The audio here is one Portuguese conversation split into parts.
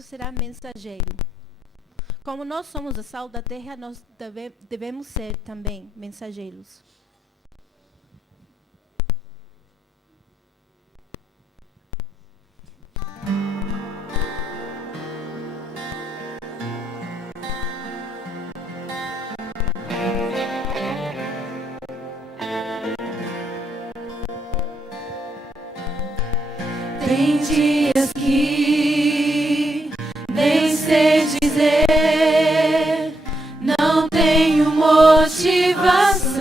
Será mensageiro. Como nós somos o sal da terra, nós devemos ser também mensageiros. Tem dias que nem sei dizer, não tenho motivação.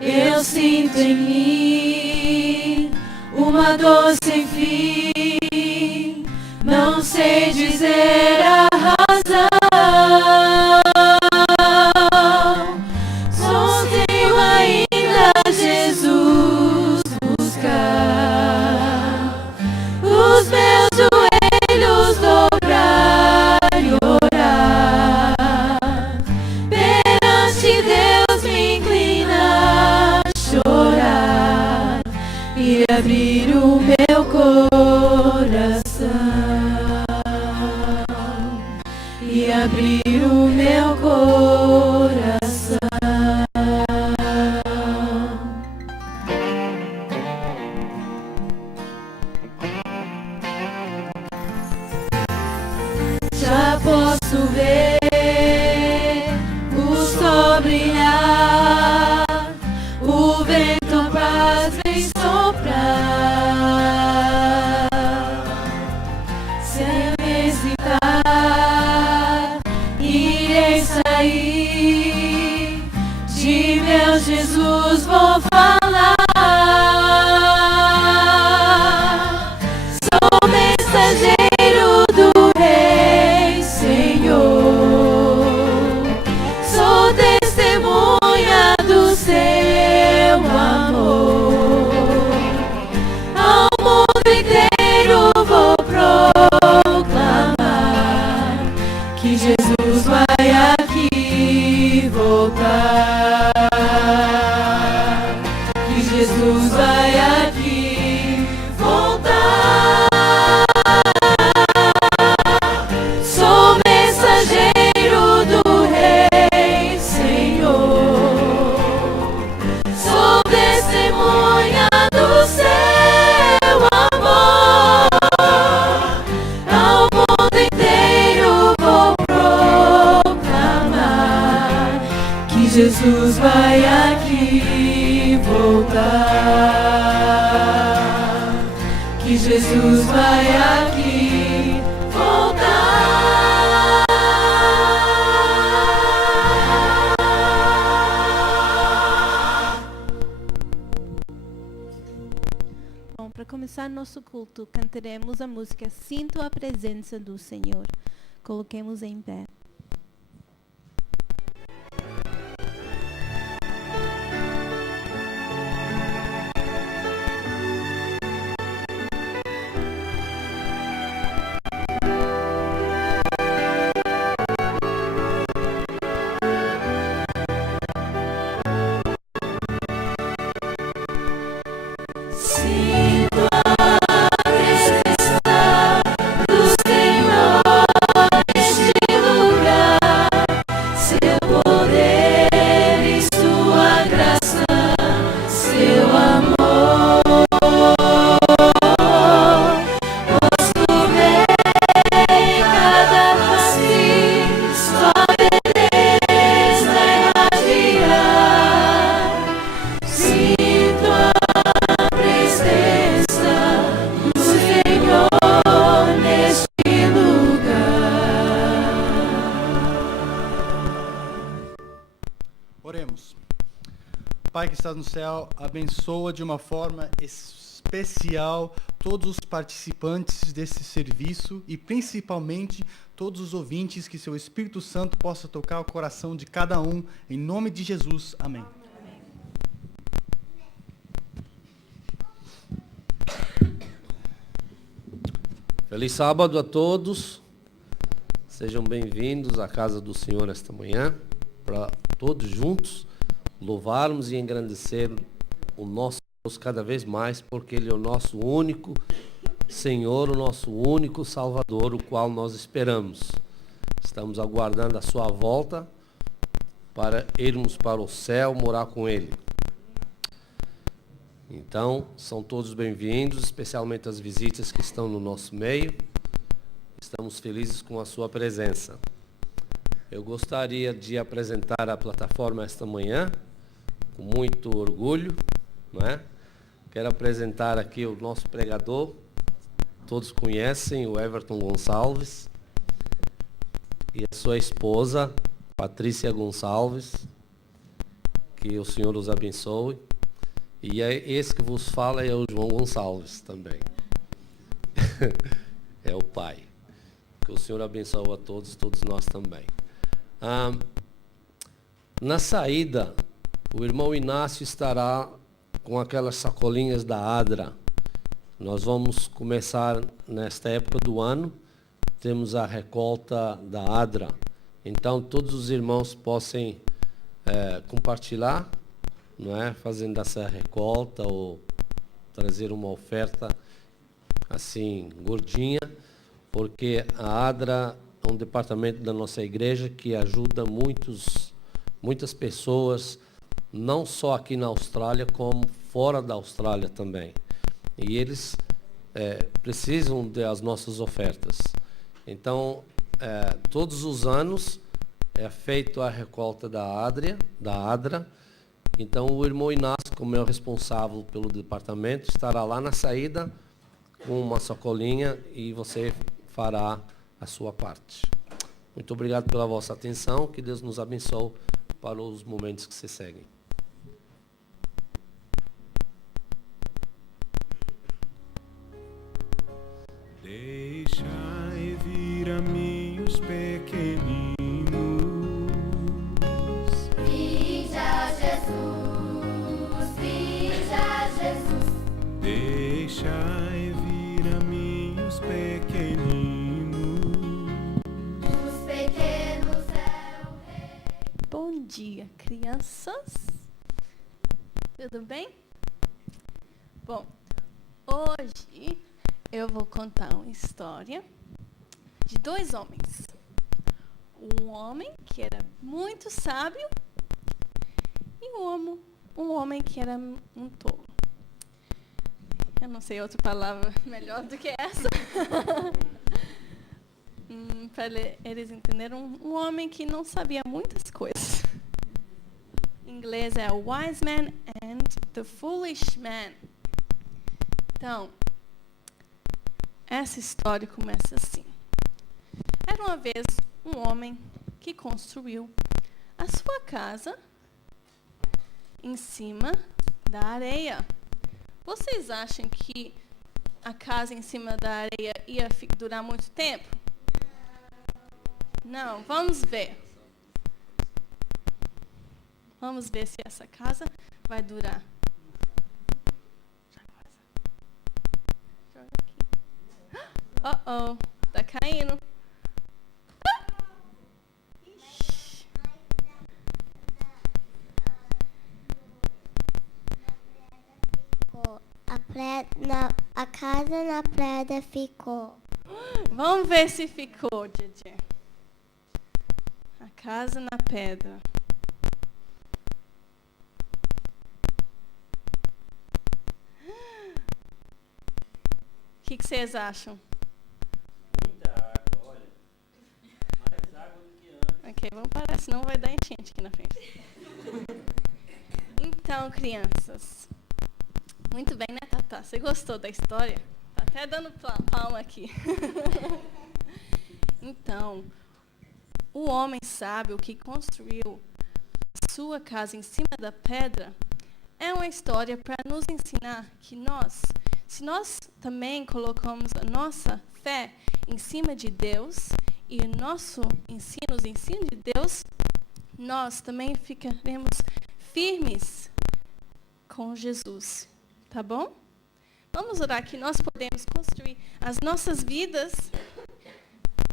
Eu sinto em mim uma dor sem fim, não sei dizer a razão. Só tenho ainda Jesus buscar, os meus joelhos dobrar e orar, perante Deus me inclinar, chorar e abrir o meu coração, e abrir o meu coração. Já posso ver o sol brilhar, o vento a paz vem soprar. Sem hesitar, irei sair, de meu Jesus vou falar. Sou mensageiro do Rei, Senhor, sou testemunha do Senhor. voltar, que Jesus vai aqui voltar. Sou mensageiro do Rei, Senhor, sou testemunha do seu amor, ao mundo inteiro vou proclamar que Jesus vai aqui voltar, que Jesus vai aqui voltar. Bom, para começar nosso culto, cantaremos a música Sinto a Presença do Senhor. Coloquemos em pé. Sinto a presença do Senhor neste lugar, seu poder e sua graça, seu amor. Posso ver em cada face sua beleza irradiar. Sinto a presença do Senhor neste lugar. Oremos. Pai que está no céu, abençoa de uma forma especial todos os participantes desse serviço e principalmente todos os ouvintes, que seu Espírito Santo possa tocar o coração de cada um, em nome de Jesus. Amém. Feliz sábado a todos, sejam bem-vindos à casa do Senhor esta manhã, para todos juntos louvarmos e engrandecer o nosso Deus cada vez mais, porque Ele é o nosso único Senhor, o nosso único Salvador, o qual nós esperamos. Estamos aguardando a sua volta para irmos para o céu morar com Ele. Então, são todos bem-vindos, especialmente as visitas que estão no nosso meio. Estamos felizes com a sua presença. Eu gostaria de apresentar a plataforma esta manhã, com muito orgulho, não é? Quero apresentar aqui o nosso pregador, todos conhecem, o Everton Gonçalves, e a sua esposa, Patrícia Gonçalves, que o Senhor os abençoe. E esse que vos fala é o João Gonçalves também. É o pai. Que o Senhor abençoe a todos, todos nós também. Na saída, o irmão Inácio estará com aquelas sacolinhas da Adra. Nós vamos começar nesta época do ano, temos a recolta da Adra. Então, todos os irmãos possam compartilhar, não é? Fazendo essa recolta ou trazer uma oferta assim gordinha, porque a Adra é um departamento da nossa igreja que ajuda muitas pessoas, não só aqui na Austrália, como fora da Austrália também. E eles precisam das nossas ofertas. Então, todos os anos é feita a recolta da Adra. Então, o irmão Inácio, como é o responsável pelo departamento, estará lá na saída com uma sacolinha e você fará a sua parte. Muito obrigado pela vossa atenção. Que Deus nos abençoe para os momentos que se seguem. Deixai vir a mim os pequeninos. Vinde a Jesus, vinde a Jesus. Deixai vir a mim os pequeninos. Os pequenos é o Rei. Bom dia, crianças. Tudo bem? Bom, hoje eu vou contar uma história de 2 homens. Um homem que era muito sábio e um homem que era um tolo. Eu não sei outra palavra melhor do que essa. Para eles entenderam, um homem que não sabia muitas coisas. Em inglês é o wise man and the foolish man. Então, essa história começa assim. Era uma vez um homem que construiu a sua casa em cima da areia. Vocês acham que a casa em cima da areia ia durar muito tempo? Não, vamos ver. Vamos ver se essa casa vai durar. Joga aqui. Tá caindo. A casa na praia ficou. Vamos ver se ficou, Didi. A casa na pedra. O que vocês acham? Muita água, olha. Mais água do que antes. Ok, vamos parar, senão vai dar enchente aqui na frente. Então, crianças. Muito bem, né, Tatá? Você gostou da história? Tá até dando palma aqui. Então, o homem sábio que construiu sua casa em cima da pedra é uma história para nos ensinar que se nós também colocamos a nossa fé em cima de Deus e o nosso ensino, os ensinos de Deus, nós também ficaremos firmes com Jesus. Tá bom? Vamos orar que nós podemos construir as nossas vidas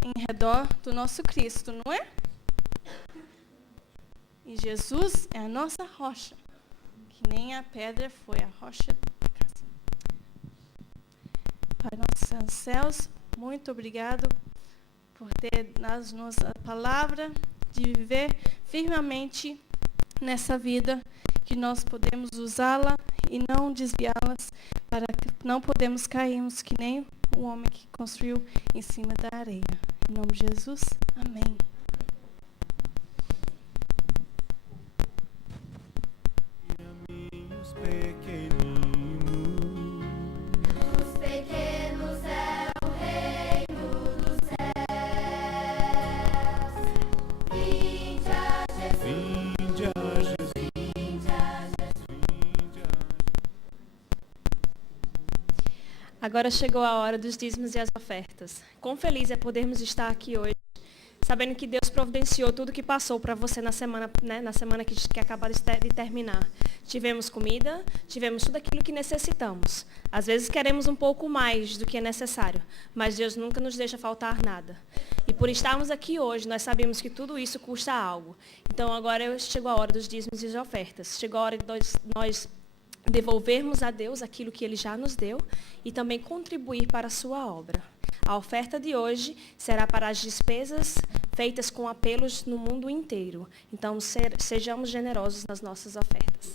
em redor do nosso Cristo, não é? E Jesus é a nossa rocha, que nem a pedra foi a rocha da casa. Pai nosso nos céus, muito obrigado por ter dado-nos a palavra de viver firmemente nessa vida, que nós podemos usá-la e não desviá-las, para que não podemos cairmos que nem o homem que construiu em cima da areia. Em nome de Jesus, amém. Os pequeninos. Os pequenos é o reino dos céus. Vinde a Jesus. Vinde a Jesus. Vinde a Jesus. Vinde a Agora chegou a hora dos dízimos e as ofertas. Quão feliz é podermos estar aqui hoje, sabendo que Deus providenciou tudo que passou para você na semana, né, na semana que acabou de terminar. Tivemos comida, tivemos tudo aquilo que necessitamos. Às vezes queremos um pouco mais do que é necessário, mas Deus nunca nos deixa faltar nada. E por estarmos aqui hoje, nós sabemos que tudo isso custa algo. Então agora chegou a hora dos dízimos e as ofertas. Chegou a hora de nós devolvermos a Deus aquilo que Ele já nos deu e também contribuir para a sua obra. A oferta de hoje será para as despesas feitas com apelos no mundo inteiro. Então, sejamos generosos nas nossas ofertas.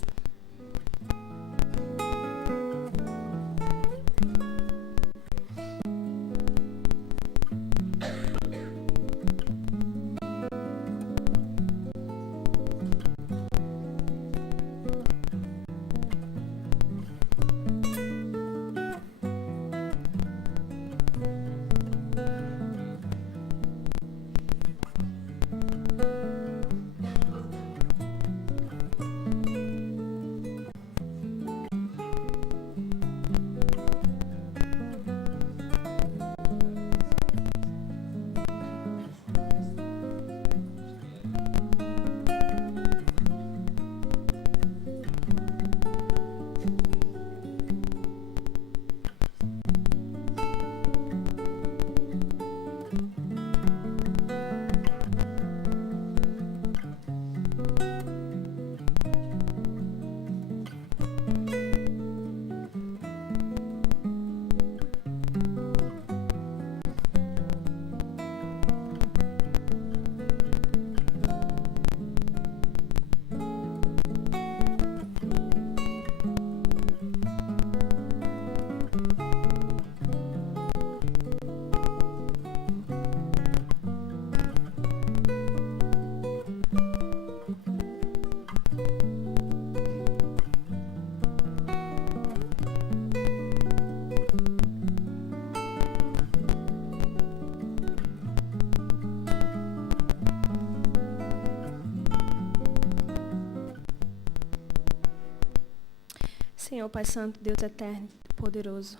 Senhor, Pai Santo, Deus eterno, poderoso.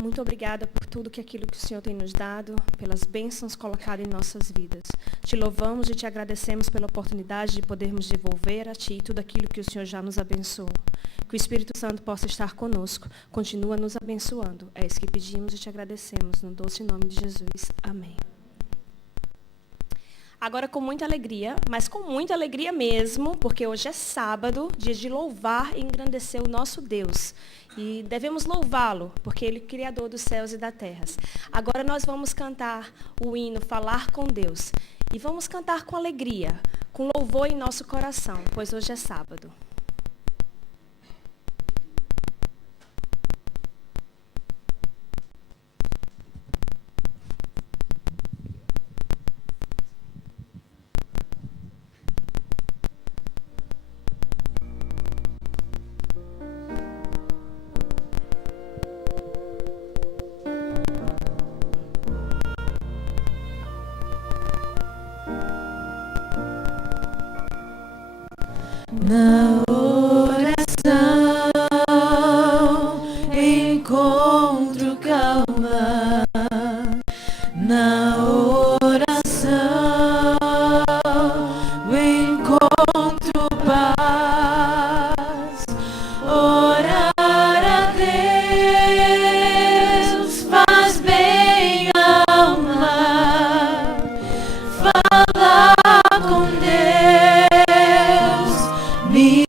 Muito obrigada por tudo aquilo que o Senhor tem nos dado, pelas bênçãos colocadas em nossas vidas. Te louvamos e te agradecemos pela oportunidade de podermos devolver a Ti tudo aquilo que o Senhor já nos abençoou. Que o Espírito Santo possa estar conosco, continua nos abençoando. É isso que pedimos e te agradecemos, no doce nome de Jesus. Amém. Agora com muita alegria, mas com muita alegria mesmo, porque hoje é sábado, dia de louvar e engrandecer o nosso Deus. E devemos louvá-lo, porque Ele é o Criador dos céus e da terra. Agora nós vamos cantar o hino Falar com Deus. E vamos cantar com alegria, com louvor em nosso coração, pois hoje é sábado. Na oração encontro calma, na oração encontro paz. Orar a Deus faz bem à alma, falar com Deus me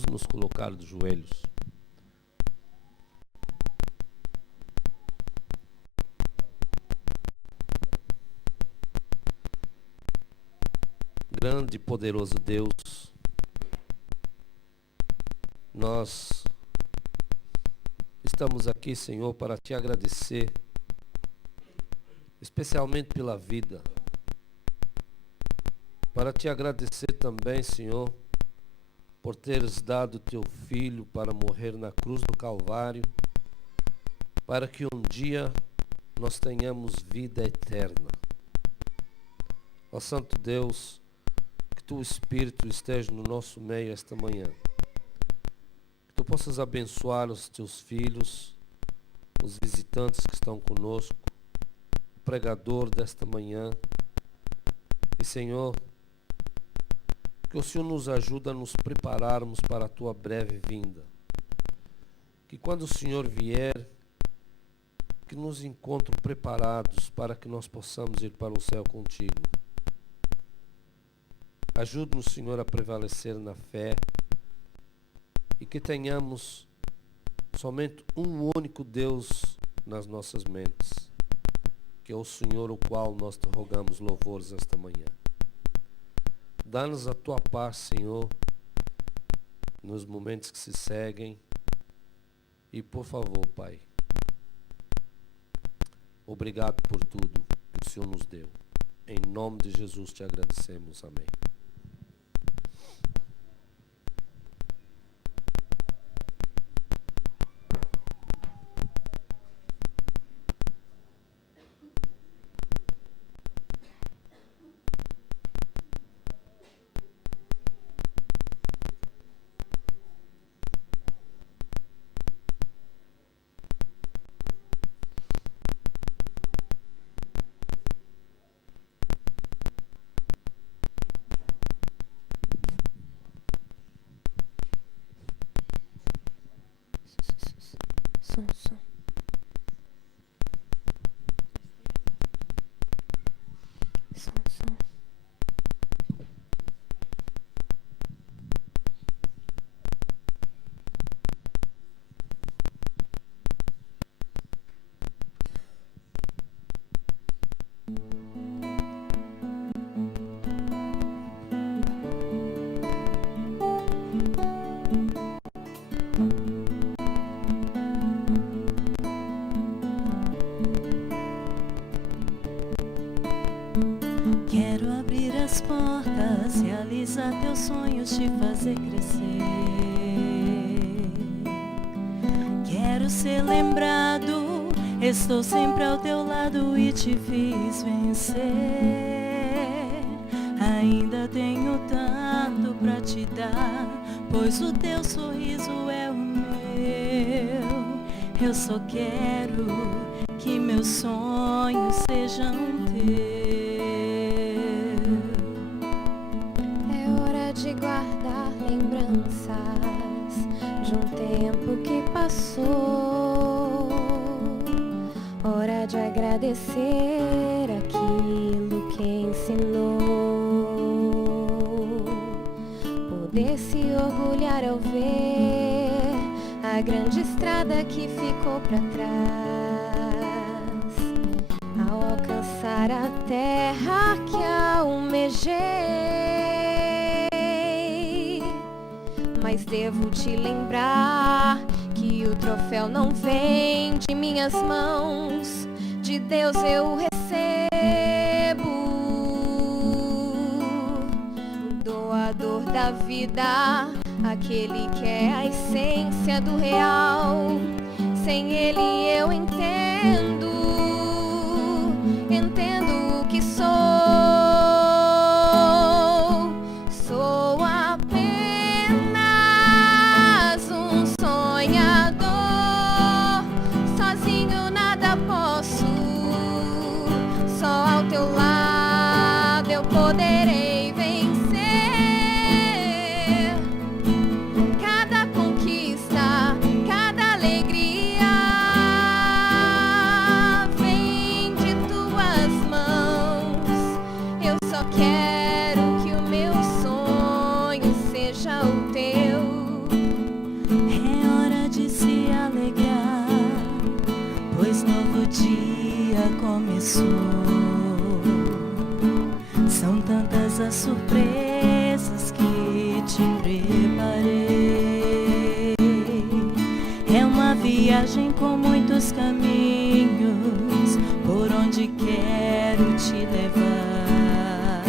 Vamos nos colocar de joelhos. Grande e poderoso Deus, nós estamos aqui, Senhor, para te agradecer, especialmente pela vida. Para te agradecer também, Senhor, por teres dado teu Filho para morrer na cruz do Calvário, para que um dia nós tenhamos vida eterna. Ó Santo Deus, que tu, Espírito, esteja no nosso meio esta manhã. Que tu possas abençoar os teus filhos, os visitantes que estão conosco, o pregador desta manhã. E, Senhor, que o Senhor nos ajude a nos prepararmos para a tua breve vinda. Que quando o Senhor vier, que nos encontre preparados para que nós possamos ir para o céu contigo. Ajude-nos, Senhor, a prevalecer na fé e que tenhamos somente um único Deus nas nossas mentes, que é o Senhor, o qual nós te rogamos louvores esta manhã. Dá-nos a tua paz, Senhor, nos momentos que se seguem. E, por favor, Pai, obrigado por tudo que o Senhor nos deu. Em nome de Jesus te agradecemos. Amém. Som. Quero abrir as portas, realizar teus sonhos, te fazer crescer. Quero ser lembrado, estou sempre ao teu lado e te fiz vencer. Ainda tenho tanto pra te dar, pois o teu sorriso é o meu. Eu só quero que meus sonhos sejam teus. De guardar lembranças de um tempo que passou. Hora de agradecer aquilo que ensinou. Poder se orgulhar ao ver a grande estrada que ficou pra trás. Ao alcançar a terra que almejei. Mas devo te lembrar que o troféu não vem de minhas mãos, de Deus eu recebo. Doador da vida, aquele que é a essência do real. Sem ele eu entendo o que sou. Poderei vencer cada conquista, cada alegria. surpresas que te preparei. É uma viagem com muitos caminhos, por onde quero te levar.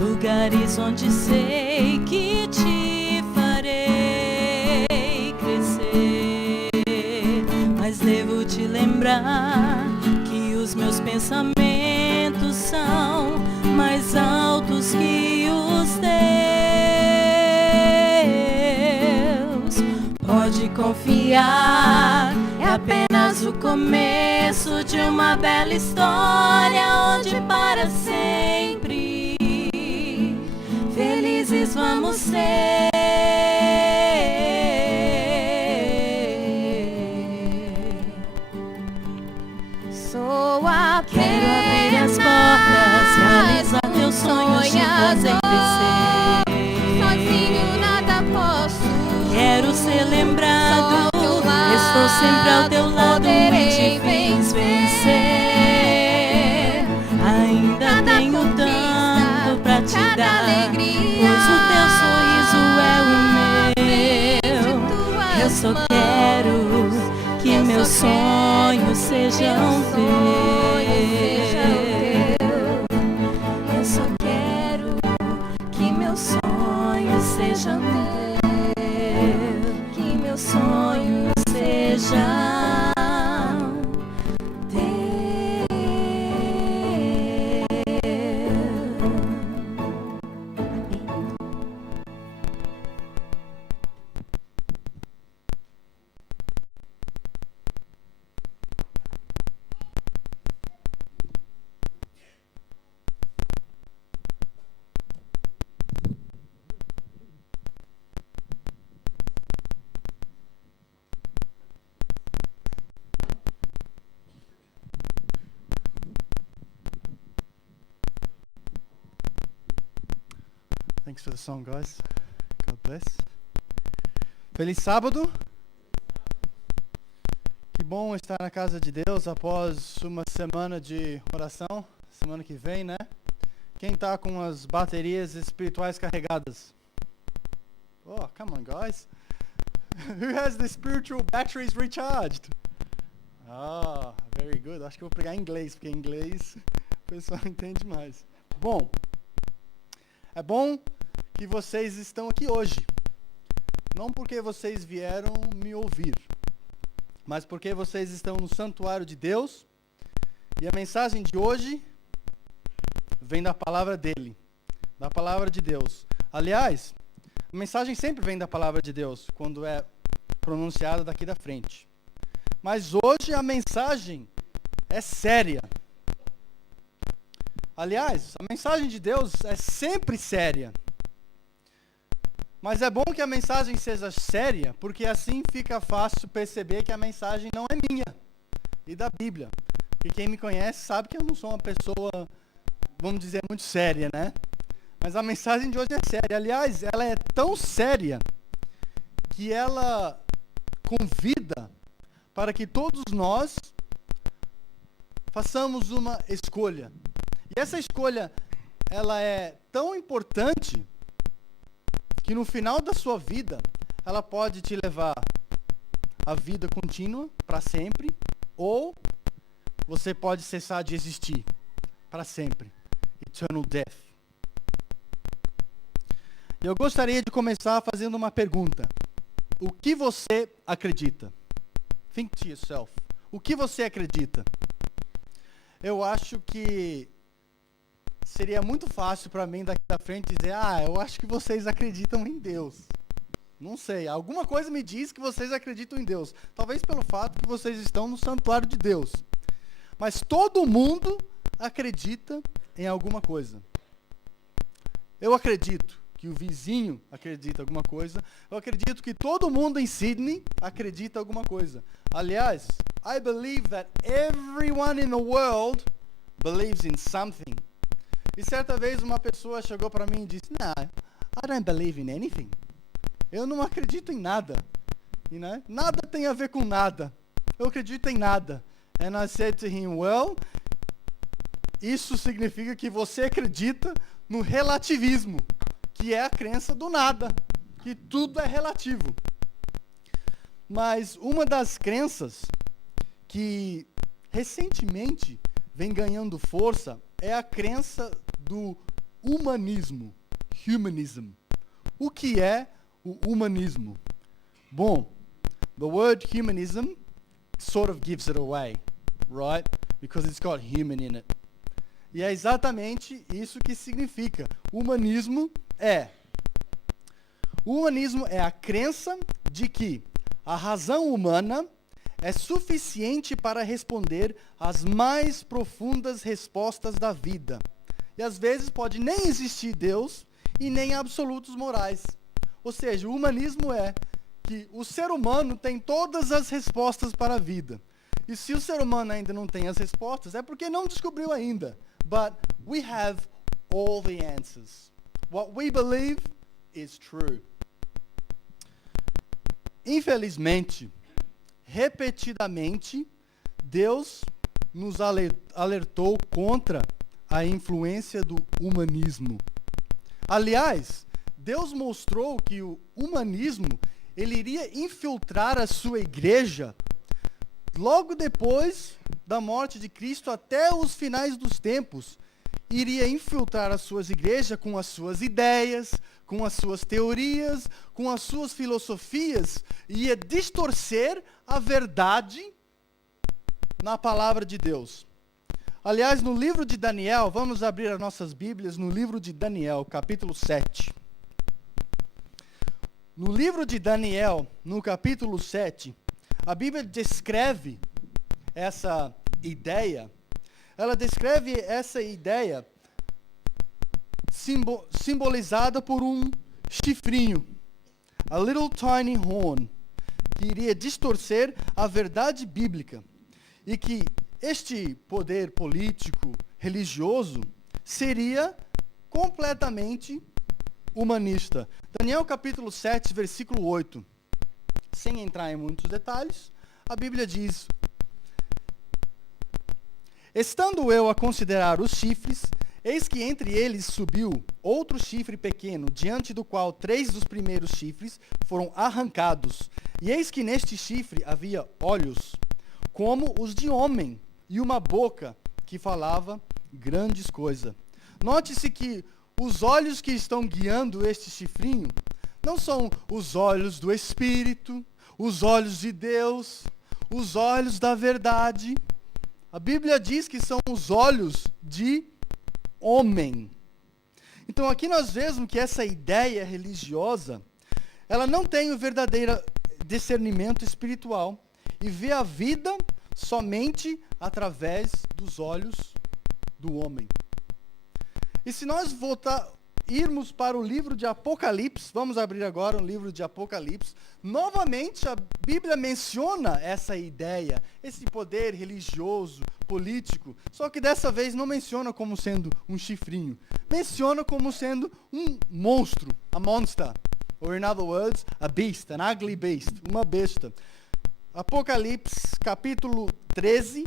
Lugares onde sei que te farei crescer. Mas devo te lembrar que os meus pensamentos são mais altos que os teus. Pode confiar, é apenas o começo de uma bela história, onde para sempre felizes vamos ser. Sou apenas Quero abrir as portas, realizar meus sonhos, te fazer crescer. sozinho nada posso. Quero ser lembrado, Só ao teu lado estou sempre ao teu lado, poderei te fiz vencer. Ainda Cada tenho conquista, tanto pra te cada dar, alegria, pois o teu sorriso é o vem de meu. tuas Eu só mãos. quero que Eu meus só quero sonhos sejam meus sonhos sejam teus. Eu só quero que meus sonhos sejam teus. Que meus sonhos sejam Thanks for the song, guys. God bless. Feliz sábado. Que bom estar na casa de Deus após uma semana de oração. Semana que vem, né? Quem tá com as baterias espirituais carregadas? Oh, come on, guys. Who has the spiritual batteries recharged? Ah, very good. Acho que eu vou pregar em inglês, porque em inglês o pessoal entende mais. Bom, é bom que vocês estão aqui hoje. Não porque vocês vieram me ouvir, mas porque vocês estão no santuário de Deus. E a mensagem de hoje vem da palavra dele, da palavra de Deus. Aliás, a mensagem sempre vem da palavra de Deus, quando é pronunciada daqui da frente. Mas hoje a mensagem é séria. Aliás, a mensagem de Deus é sempre séria. Mas é bom que a mensagem seja séria, porque assim fica fácil perceber que a mensagem não é minha e da Bíblia. Porque quem me conhece sabe que eu não sou uma pessoa, vamos dizer, muito séria, né? Mas a mensagem de hoje é séria. Aliás, ela é tão séria que ela convida para que todos nós façamos uma escolha. E essa escolha, ela é tão importante que no final da sua vida, ela pode te levar à vida contínua para sempre, ou você pode cessar de existir para sempre. Eternal death. E eu gostaria de começar fazendo uma pergunta. O que você acredita? Think to yourself. O que você acredita? Eu acho que seria muito fácil para mim daqui da frente dizer, eu acho que vocês acreditam em Deus. Não sei, alguma coisa me diz que vocês acreditam em Deus. Talvez pelo fato que vocês estão no santuário de Deus. Mas todo mundo acredita em alguma coisa. Eu acredito que o vizinho acredita em alguma coisa. Eu acredito que todo mundo em Sydney acredita em alguma coisa. Aliás, I believe that everyone in the world believes in something. E certa vez uma pessoa chegou para mim e disse, I don't believe in anything. Eu não acredito em nada. E, né? Nada tem a ver com nada. Eu acredito em nada. And I said to him, well, isso significa que você acredita no relativismo, que é a crença do nada, que tudo é relativo. Mas uma das crenças que recentemente vem ganhando força é a crença do humanismo, humanism. O que é o humanismo? Bom, the word humanism sort of gives it away, right? Because it's got human in it. E é exatamente isso que significa. Humanismo é a crença de que a razão humana é suficiente para responder às mais profundas respostas da vida. E às vezes pode nem existir Deus e nem absolutos morais. Ou seja, o humanismo é que o ser humano tem todas as respostas para a vida. E se o ser humano ainda não tem as respostas, é porque não descobriu ainda. But we have all the answers. What we believe is true. Infelizmente, repetidamente, Deus nos alertou contra a influência do humanismo. Aliás, Deus mostrou que o humanismo ele iria infiltrar a sua igreja logo depois da morte de Cristo até os finais dos tempos. Iria infiltrar as suas igrejas com as suas ideias, com as suas teorias, com as suas filosofias, e ia distorcer a verdade na palavra de Deus. Aliás, no livro de Daniel, vamos abrir as nossas Bíblias no livro de Daniel, capítulo 7. No livro de Daniel, no capítulo 7, a Bíblia descreve essa ideia. Ela descreve essa ideia simbolizada por um chifrinho, a little tiny horn, que iria distorcer a verdade bíblica e que este poder político, religioso, seria completamente humanista. Daniel capítulo 7, versículo 8. Sem entrar em muitos detalhes, a Bíblia diz: estando eu a considerar os chifres, eis que entre eles subiu outro chifre pequeno, diante do qual 3 dos primeiros chifres foram arrancados. E eis que neste chifre havia olhos, como os de homem, e uma boca que falava grandes coisas. Note-se que os olhos que estão guiando este chifrinho não são os olhos do Espírito, os olhos de Deus, os olhos da verdade. A Bíblia diz que são os olhos de homem. Então aqui nós vemos que essa ideia religiosa, ela não tem o verdadeiro discernimento espiritual e vê a vida somente através dos olhos do homem. E se nós irmos para o livro de Apocalipse, vamos abrir agora o livro de Apocalipse, novamente a Bíblia menciona essa ideia, esse poder religioso, político, só que dessa vez não menciona como sendo um chifrinho, menciona como sendo um monstro, a monster, or in other words, a beast, an ugly beast, uma besta. Apocalipse, capítulo 13,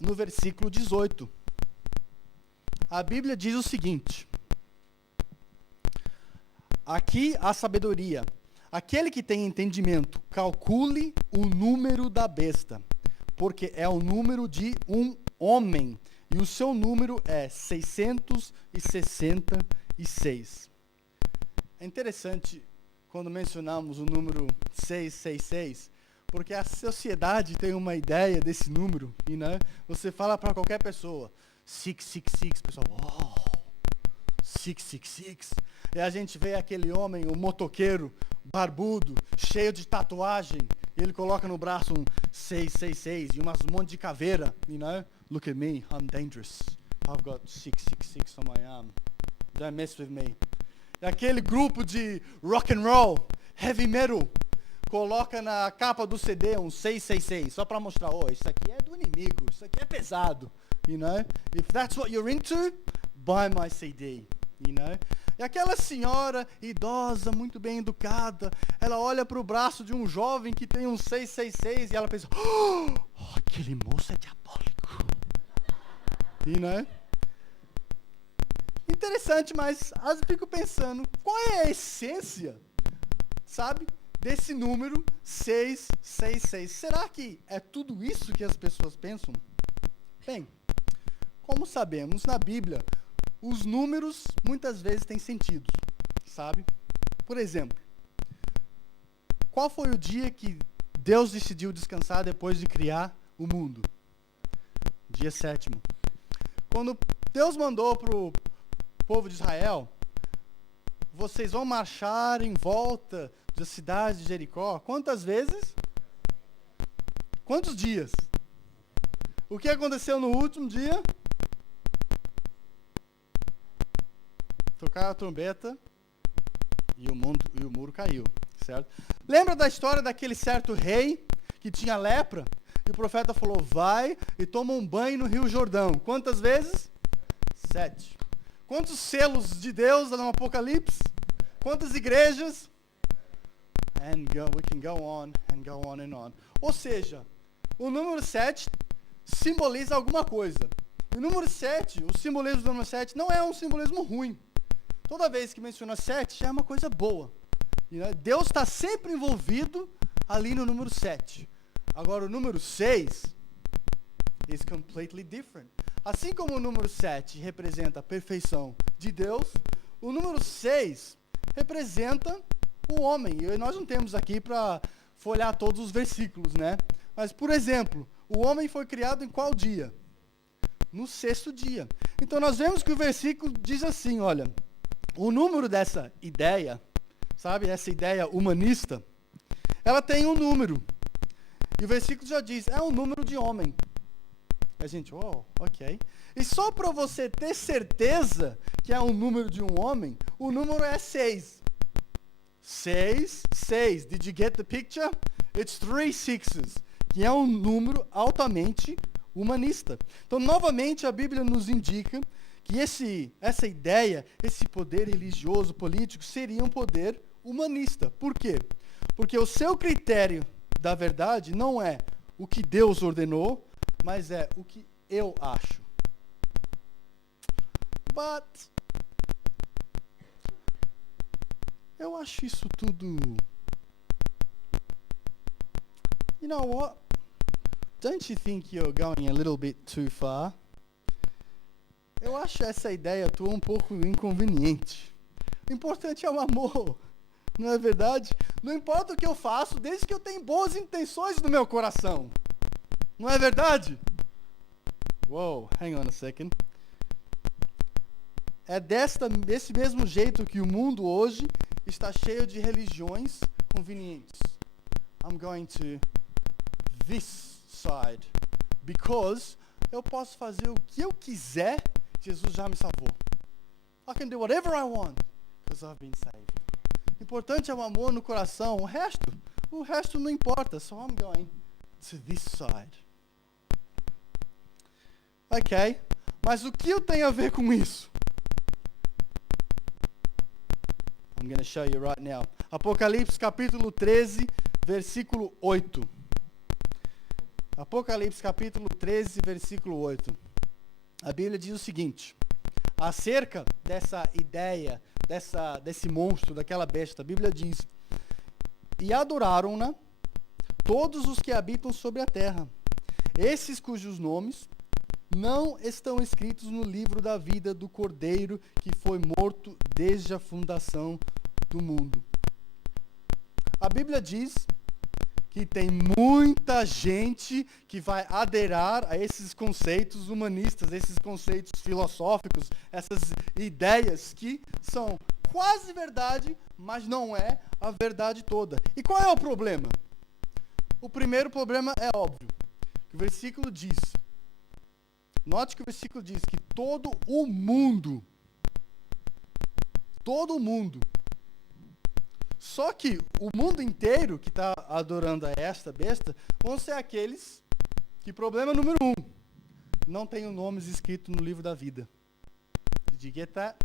no versículo 18. A Bíblia diz o seguinte: aqui a sabedoria. Aquele que tem entendimento, calcule o número da besta, porque é o número de um homem, e o seu número é 666. É interessante quando mencionamos o número 666, porque a sociedade tem uma ideia desse número, e né, você fala para qualquer pessoa, 666, pessoal, oh, 666. E a gente vê aquele homem, o motoqueiro, barbudo, cheio de tatuagem, e ele coloca no braço um 666 e um monte de caveira, you know? Look at me, I'm dangerous. I've got 666 on my arm. Don't mess with me. E aquele grupo de rock and roll, heavy metal, coloca na capa do CD um 666, só para mostrar, oh, isso aqui é do inimigo, isso aqui é pesado, you know? If that's what you're into, buy my CD, you know? E aquela senhora idosa, muito bem educada, ela olha para o braço de um jovem que tem um 666 e ela pensa, oh, aquele moço é diabólico. You know? Interessante, mas às vezes eu fico pensando, qual é a essência, sabe, desse número 666? Será que é tudo isso que as pessoas pensam? Bem, como sabemos, na Bíblia, os números muitas vezes têm sentido, sabe? Por exemplo, qual foi o dia que Deus decidiu descansar depois de criar o mundo? Dia 7º. Quando Deus mandou para o povo de Israel, vocês vão marchar em volta da cidade de Jericó, quantas vezes? Quantos dias? O que aconteceu no último dia? Tocaram a trombeta e o muro caiu, certo? Lembra da história daquele certo rei que tinha lepra? E o profeta falou, vai e toma um banho no Rio Jordão. Quantas vezes? 7. Quantos selos de Deus no Apocalipse? Quantas igrejas? We can go on and go on and on. Ou seja, o número 7 simboliza alguma coisa. E o número 7, o simbolismo do número 7 não é um simbolismo ruim. Toda vez que menciona 7, é uma coisa boa. Deus está sempre envolvido ali no número 7. Agora, o número 6 is completely different. Assim como o número 7 representa a perfeição de Deus, o número 6 representa o homem. E nós não temos aqui para folhear todos os versículos, né? Mas, por exemplo, o homem foi criado em qual dia? No 6º dia. Então, nós vemos que o versículo diz assim, olha, o número dessa ideia, sabe, essa ideia humanista, ela tem um número. E o versículo já diz, é um número de homem. A gente, ok. E só para você ter certeza que é um número de um homem, o número é 6. 6. Did you get the picture? It's 3 sixes. Que é um número altamente humanista. Então, novamente, a Bíblia nos indica que essa ideia, esse poder religioso, político, seria um poder humanista. Por quê? Porque o seu critério da verdade não é o que Deus ordenou, mas é o que eu acho. But eu acho isso tudo... You know what? Don't you think you're going a little bit too far? Eu acho essa ideia tua um pouco inconveniente. O importante é o amor, não é verdade? Não importa o que eu faço, desde que eu tenha boas intenções no meu coração. Não é verdade? Whoa, hang on a second. É desse mesmo jeito que o mundo hoje está cheio de religiões convenientes. I'm going to this side, because eu posso fazer o que eu quiser, Jesus já me salvou. I can do whatever I want, because I've been saved. O importante é o amor no coração, o resto não importa, so I'm going to this side. Ok, mas o que eu tenho a ver com isso? I'm going to show you right now. Apocalipse capítulo 13, versículo 8. Apocalipse capítulo 13, versículo 8. A Bíblia diz o seguinte, acerca dessa ideia, desse monstro, daquela besta, a Bíblia diz, e adoraram-na todos os que habitam sobre a terra, esses cujos nomes não estão escritos no livro da vida do Cordeiro que foi morto desde a fundação do mundo. A Bíblia diz que tem muita gente que vai aderir a esses conceitos humanistas, esses conceitos filosóficos, essas ideias que são quase verdade, mas não é a verdade toda. E qual é o problema? O primeiro problema é óbvio. O versículo diz, note que o versículo diz que todo o mundo, só que o mundo inteiro que está adorando a esta besta vão ser aqueles que, problema número 1, não tem os nomes escritos no livro da vida. Did you get that?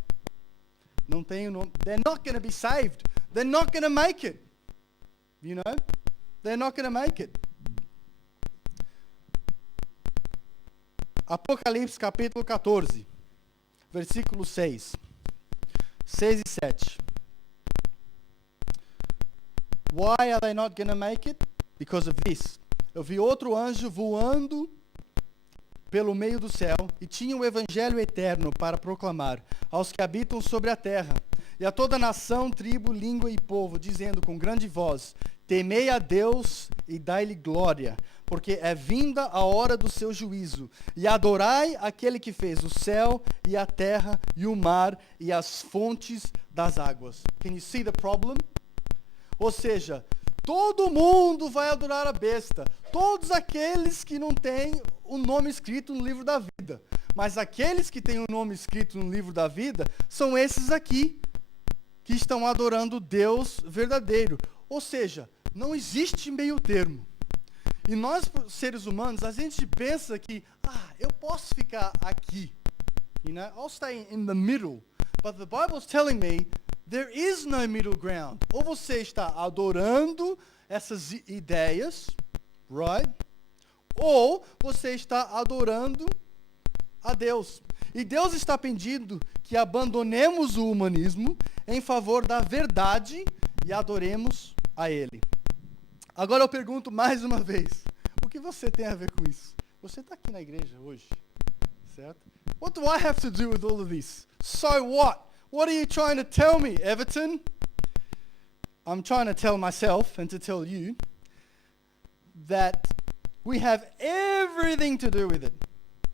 Não tem o nome. They're not going to be saved. They're not going to make it. You know? They're not going to make it. Apocalipse capítulo 14. versículo 6. 6 e 7. Why are they not going to make it? Because of this. Eu vi outro anjo voando pelo meio do céu e tinha o evangelho eterno para proclamar aos que habitam sobre a terra e a toda nação, tribo, língua e povo, dizendo com grande voz: temei a Deus e dai-lhe glória, porque é vinda a hora do seu juízo, e adorai aquele que fez o céu e a terra e o mar e as fontes das águas. Can you see the problem? Ou seja, todo mundo vai adorar a besta. Todos aqueles que não têm o nome escrito no livro da vida. Mas aqueles que têm o nome escrito no livro da vida são esses aqui, que estão adorando Deus verdadeiro. Ou seja, não existe meio termo. E nós, seres humanos, a gente pensa que, eu posso ficar aqui. You know, I'll stay in the middle. But the Bible is telling me there is no middle ground. Ou você está adorando essas ideias, right? Ou você está adorando a Deus. E Deus está pedindo que abandonemos o humanismo em favor da verdade e adoremos a Ele. Agora eu pergunto mais uma vez, o que você tem a ver com isso? Você está aqui na igreja hoje, certo? What do I have to do with all of this? So what? What are you trying to tell me, Everton? I'm trying to tell myself and to tell you that we have everything to do with it.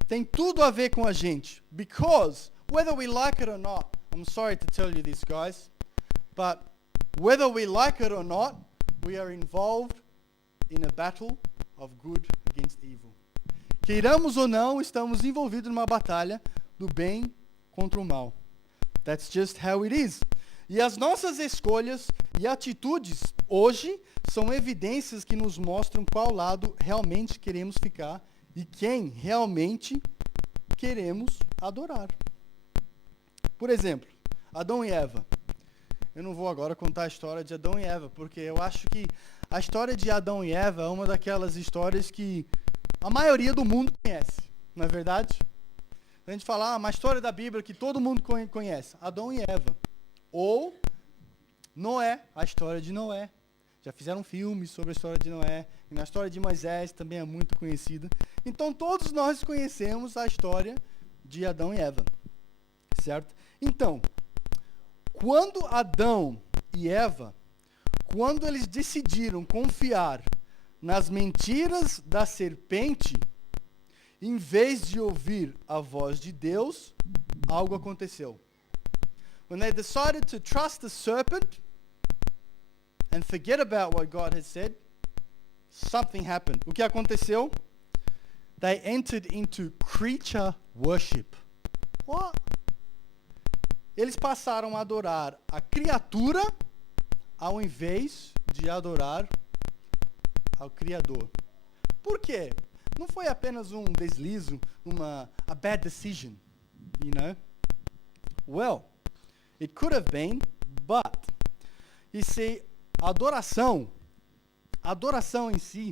Tem tudo a ver com a gente. Because, whether we like it or not, I'm sorry to tell you this, guys, but whether we like it or not, we are involved in a battle of good against evil. Queiramos ou não, estamos envolvidos numa batalha do bem contra o mal. That's just how it is. E as nossas escolhas e atitudes hoje são evidências que nos mostram qual lado realmente queremos ficar e quem realmente queremos adorar. Por exemplo, Adão e Eva. Eu não vou agora contar a história de Adão e Eva, porque eu acho que a história de Adão e Eva é uma daquelas histórias que a maioria do mundo conhece, não é verdade? A gente fala, uma história da Bíblia que todo mundo conhece, Adão e Eva. Ou Noé, a história de Noé. Já fizeram filmes sobre a história de Noé. E na história de Moisés também é muito conhecida. Então todos nós conhecemos a história de Adão e Eva. Certo? Então, quando Adão e Eva, quando eles decidiram confiar nas mentiras da serpente, em vez de ouvir a voz de Deus, algo aconteceu. When they decided to trust the serpent and forget about what God had said, something happened. O que aconteceu? They entered into creature worship. What? Eles passaram a adorar a criatura ao invés de adorar ao Criador. Por quê? Não foi apenas um deslize, a bad decision, you know? Well, it could have been, but, you see, a adoração em si,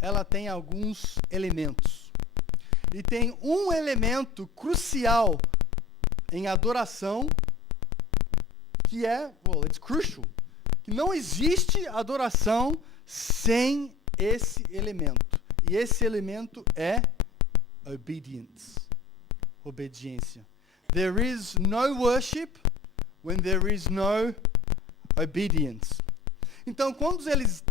ela tem alguns elementos. E tem um elemento crucial em adoração que é, it's crucial, que não existe adoração sem esse elemento. E esse elemento é obediência. There is no worship when there is no obedience. Então, quando eles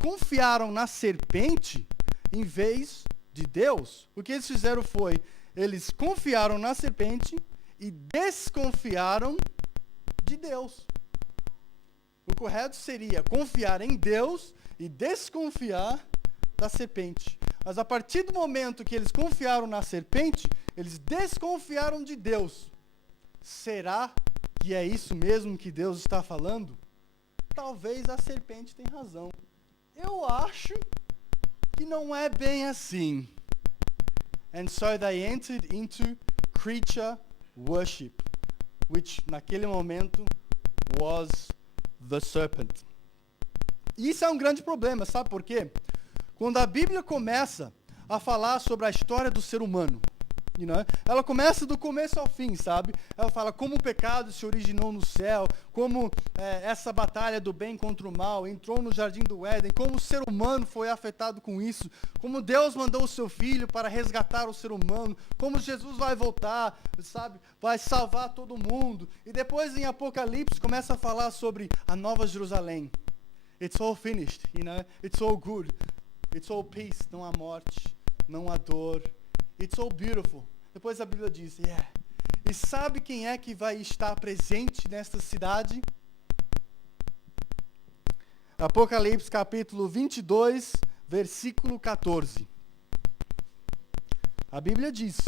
confiaram na serpente em vez de Deus, o que eles fizeram foi, eles confiaram na serpente e desconfiaram de Deus. O correto seria confiar em Deus e desconfiar da serpente. Mas a partir do momento que eles confiaram na serpente, eles desconfiaram de Deus. Será que é isso mesmo que Deus está falando? Talvez a serpente tenha razão. Eu acho que não é bem assim. And so they entered into creature worship, which naquele momento was the serpent. Isso é um grande problema, sabe por quê? Quando a Bíblia começa a falar sobre a história do ser humano, Ela começa do começo ao fim, sabe? Ela fala como o pecado se originou no céu, como essa batalha do bem contra o mal entrou no jardim do Éden, como o ser humano foi afetado com isso, como Deus mandou o seu filho para resgatar o ser humano, como Jesus vai voltar, sabe? Vai salvar todo mundo. E depois em Apocalipse começa a falar sobre a nova Jerusalém. It's all finished, It's all good. It's all peace. Não há morte, não há dor. It's all beautiful. Depois a Bíblia diz, E sabe quem é que vai estar presente nesta cidade? Apocalipse capítulo 22, versículo 14. A Bíblia diz,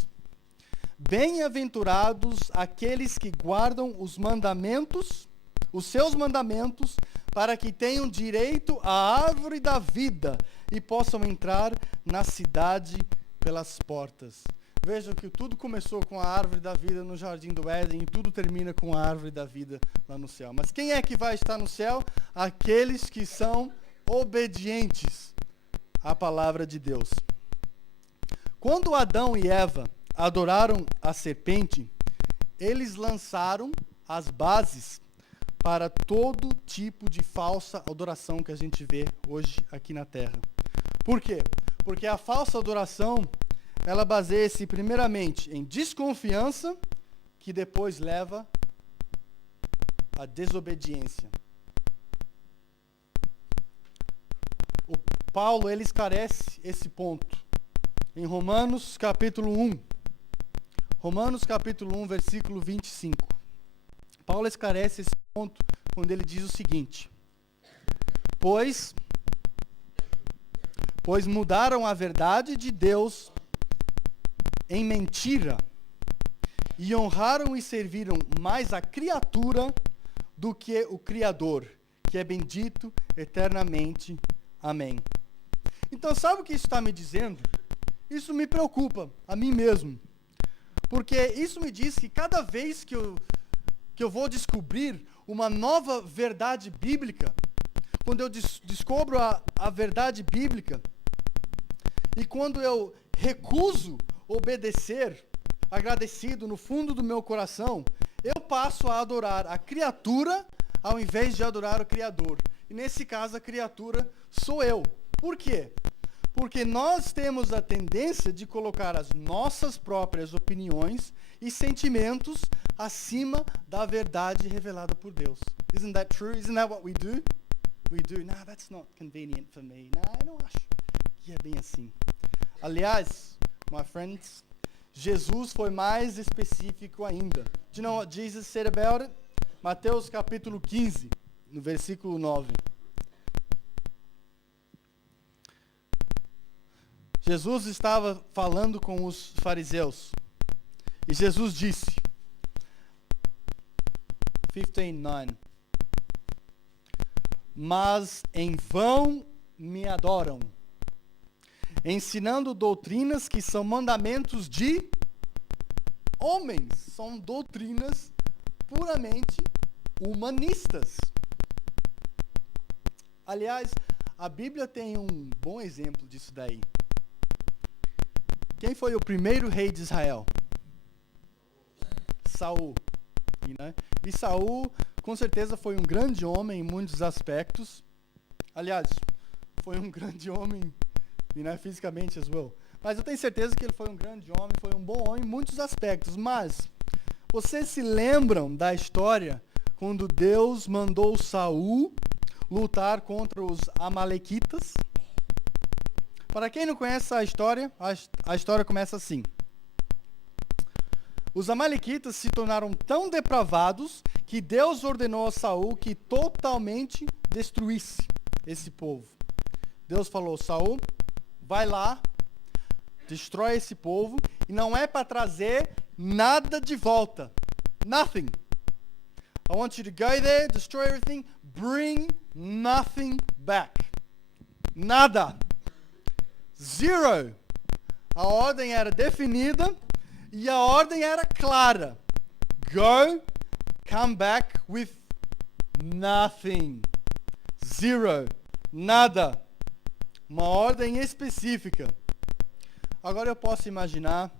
bem-aventurados aqueles que guardam os mandamentos, os seus mandamentos, para que tenham direito à árvore da vida e possam entrar na cidade pelas portas. Vejam que tudo começou com a árvore da vida no jardim do Éden e tudo termina com a árvore da vida lá no céu. Mas quem é que vai estar no céu? Aqueles que são obedientes à palavra de Deus. Quando Adão e Eva adoraram a serpente, eles lançaram as bases para todo tipo de falsa adoração que a gente vê hoje aqui na Terra. Por quê? Porque a falsa adoração, ela baseia-se primeiramente em desconfiança, que depois leva à desobediência. O Paulo, ele esclarece esse ponto em Romanos capítulo 1. Romanos capítulo 1, versículo 25. Paulo esclarece esse ponto quando ele diz o seguinte: Pois mudaram a verdade de Deus em mentira e honraram e serviram mais a criatura do que o Criador, que é bendito eternamente. Amém. Então, sabe o que isso está me dizendo? Isso me preocupa, a mim mesmo. Porque isso me diz que cada vez que eu vou descobrir uma nova verdade bíblica, quando eu descubro a verdade bíblica, e quando eu recuso obedecer, agradecido no fundo do meu coração, eu passo a adorar a criatura ao invés de adorar o Criador. E nesse caso, a criatura sou eu. Por quê? Porque nós temos a tendência de colocar as nossas próprias opiniões e sentimentos acima da verdade revelada por Deus. Isn't that true? Isn't that what we do? We do. Nah, that's not convenient for me. Nah, eu não acho que é bem assim. Aliás, my friends, Jesus foi mais específico ainda. Do you know what Jesus said about it? Mateus capítulo 15, no versículo 9. Jesus estava falando com os fariseus. E Jesus disse, 15:9, mas em vão me adoram, ensinando doutrinas que são mandamentos de homens. São doutrinas puramente humanistas. Aliás, a Bíblia tem um bom exemplo disso daí. Quem foi o primeiro rei de Israel? Saul. E Saul, com certeza, foi um grande homem em muitos aspectos. Aliás, foi um grande homem, fisicamente as well. Mas eu tenho certeza que ele foi um grande homem, foi um bom homem em muitos aspectos. Mas, vocês se lembram da história quando Deus mandou Saul lutar contra os amalequitas? Para quem não conhece a história começa assim. Os amalequitas se tornaram tão depravados que Deus ordenou a Saul que totalmente destruísse esse povo. Deus falou, Saul, vai lá, destrói esse povo, e não é para trazer nada de volta. Nothing. I want you to go there, destroy everything, bring nothing back. Nada. Zero. A ordem era definida e a ordem era clara. Go, come back with nothing. Zero. Nada. Uma ordem específica. Agora eu posso imaginar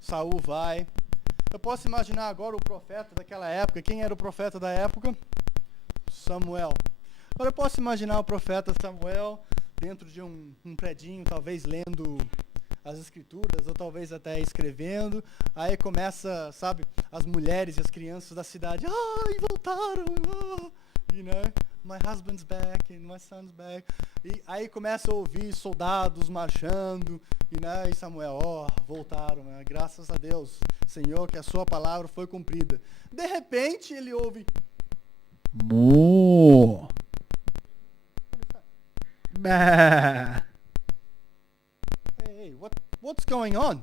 Saul vai. Eu posso imaginar agora o profeta daquela época. Quem era o profeta da época? Samuel. Agora eu posso imaginar o profeta Samuel dentro de um predinho, talvez lendo as escrituras, ou talvez até escrevendo. Aí começa, sabe, as mulheres e as crianças da cidade. Ai, voltaram! You know, my husband's back and my son's back. E aí começa a ouvir soldados marchando. E Samuel, voltaram, né? Graças a Deus, Senhor, que a sua palavra foi cumprida. De repente ele ouve Moo. Bah. Hey, what's going on?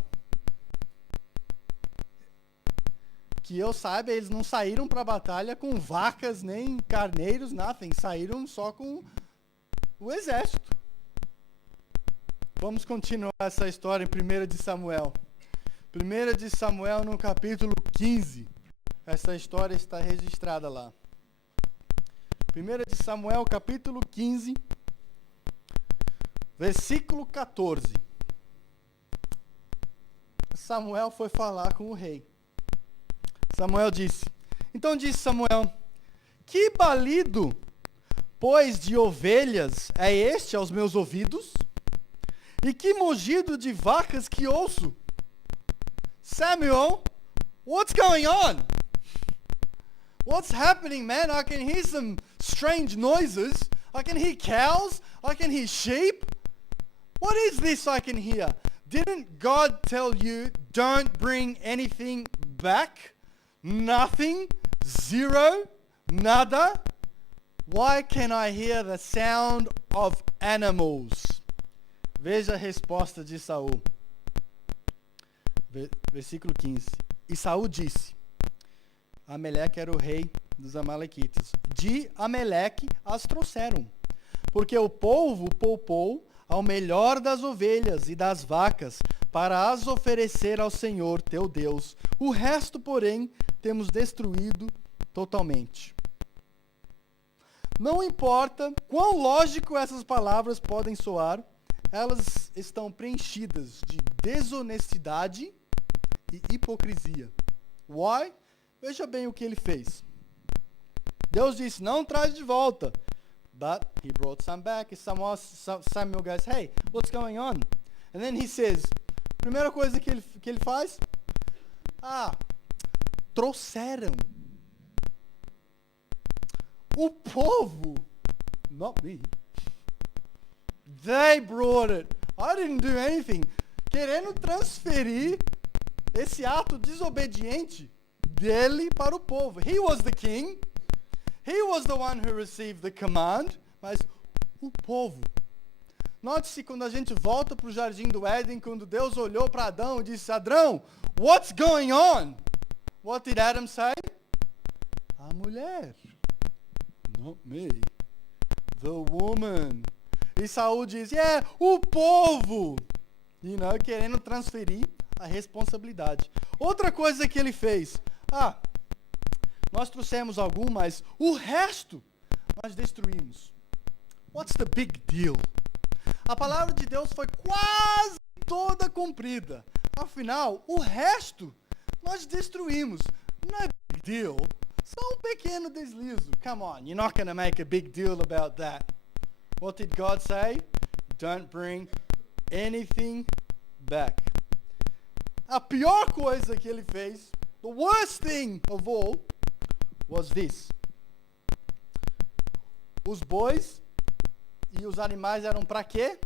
Que eu saiba, eles não saíram para a batalha com vacas, nem carneiros, nothing. Saíram só com o exército. Vamos continuar essa história em 1 de Samuel. 1 de Samuel, no capítulo 15. Essa história está registrada lá. 1 de Samuel, capítulo 15, versículo 14. Samuel foi falar com o rei. Samuel disse: Então disse Samuel: Que balido, pois, de ovelhas é este aos meus ouvidos? E que mugido de vacas que ouço? Samuel, what's going on? What's happening, man? I can hear some strange noises. I can hear cows. I can hear sheep. What is this I can hear? Didn't God tell you don't bring anything back? Nothing? Zero? Nada? Why can I hear the sound of animals? Veja a resposta de Saul. Versículo 15. E Saul disse: Amaleque era o rei dos amalequitas. De Amaleque as trouxeram, porque o povo poupou ao melhor das ovelhas e das vacas, para as oferecer ao Senhor teu Deus. O resto, porém, temos destruído totalmente. Não importa quão lógico essas palavras podem soar, elas estão preenchidas de desonestidade e hipocrisia. Why? Veja bem o que ele fez. Deus disse, não traz de volta. But he brought some back. And Samuel goes, hey, what's going on? And then he says, primeira coisa que ele faz, trouxeram. O povo, not me, they brought it. I didn't do anything. Querendo transferir esse ato desobediente dele para o povo. He was the king. He was the one who received the command. Mas o povo. Note-se quando a gente volta para o Jardim do Éden, quando Deus olhou para Adão e disse, Adão, what's going on? What did Adam say? A mulher. Not me. The woman. E Saul diz, o povo. Querendo transferir a responsabilidade. Outra coisa que ele fez. Nós trouxemos algum, mas o resto nós destruímos. What's the big deal? A palavra de Deus foi quase toda cumprida. Afinal, o resto nós destruímos. Não é big deal. Só um pequeno deslizo. Come on, you're not going to make a big deal about that. What did God say? Don't bring anything back. A pior coisa que ele fez, the worst thing of all, was this. Os bois e os animais eram para quê?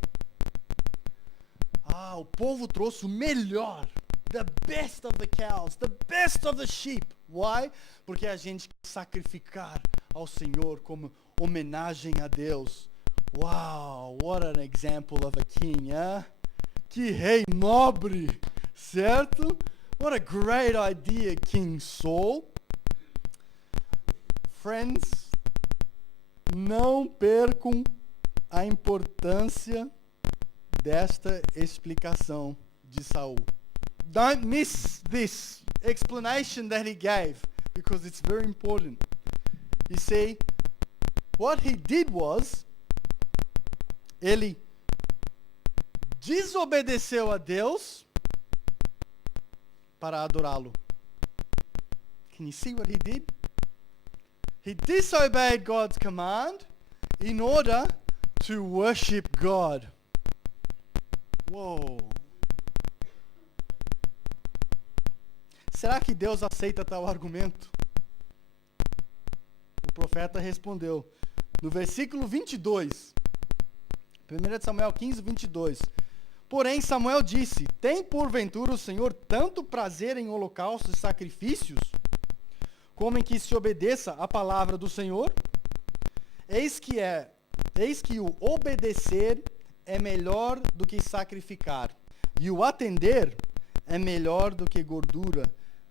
O povo trouxe o melhor. The best of the cows, the best of the sheep. Why? Porque a gente quer sacrificar ao Senhor como homenagem a Deus. Wow, what an example of a king, huh? Que rei nobre, certo? What a great idea, King Saul. Friends, não percam a importância desta explicação de Saul. Don't miss this explanation that he gave, because it's very important. You see, what he did was, ele desobedeceu a Deus para adorá-lo. Can you see what he did? He disobeyed God's command in order to worship God. Uou! Será que Deus aceita tal argumento? O profeta respondeu, no versículo 22, 1 Samuel 15, 22. Porém, Samuel disse, tem porventura o Senhor tanto prazer em holocaustos e sacrifícios, como em que se obedeça a palavra do Senhor? Eis que o obedecer é melhor do que sacrificar, e o atender é melhor do que gordura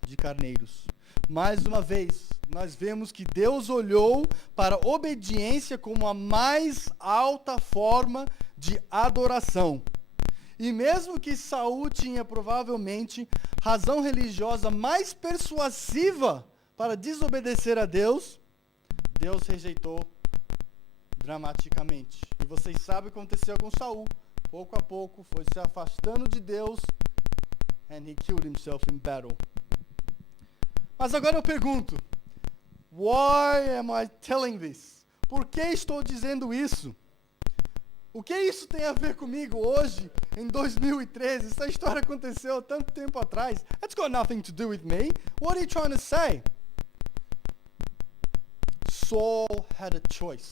de carneiros. Mais uma vez, nós vemos que Deus olhou para a obediência como a mais alta forma de adoração. E mesmo que Saul tinha provavelmente razão religiosa mais persuasiva para desobedecer a Deus, Deus rejeitou dramaticamente. E vocês sabem o que aconteceu com Saul. Pouco a pouco foi se afastando de Deus, and he killed himself in battle. Mas agora eu pergunto, why am I telling this? Por que estou dizendo isso? O que isso tem a ver comigo hoje, em 2013? Essa história aconteceu há tanto tempo atrás. That's got nothing to do with me. What are you trying to say? Saul had a choice.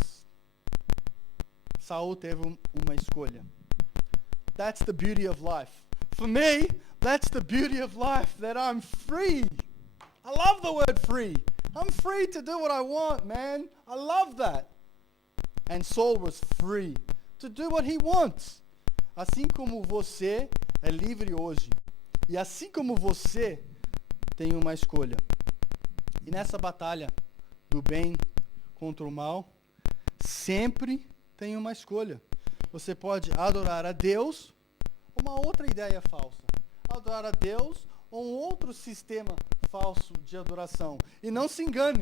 Saul teve uma escolha. That's the beauty of life. For me, that's the beauty of life, that I'm free. I love the word free. I'm free to do what I want, man. I love that. And Saul was free to do what he wants. Assim como você é livre hoje. E assim como você tem uma escolha. E nessa batalha do bem contra o mal, sempre tem uma escolha. Você pode adorar a Deus ou uma outra ideia falsa. Adorar a Deus ou um outro sistema falso de adoração. E não se engane.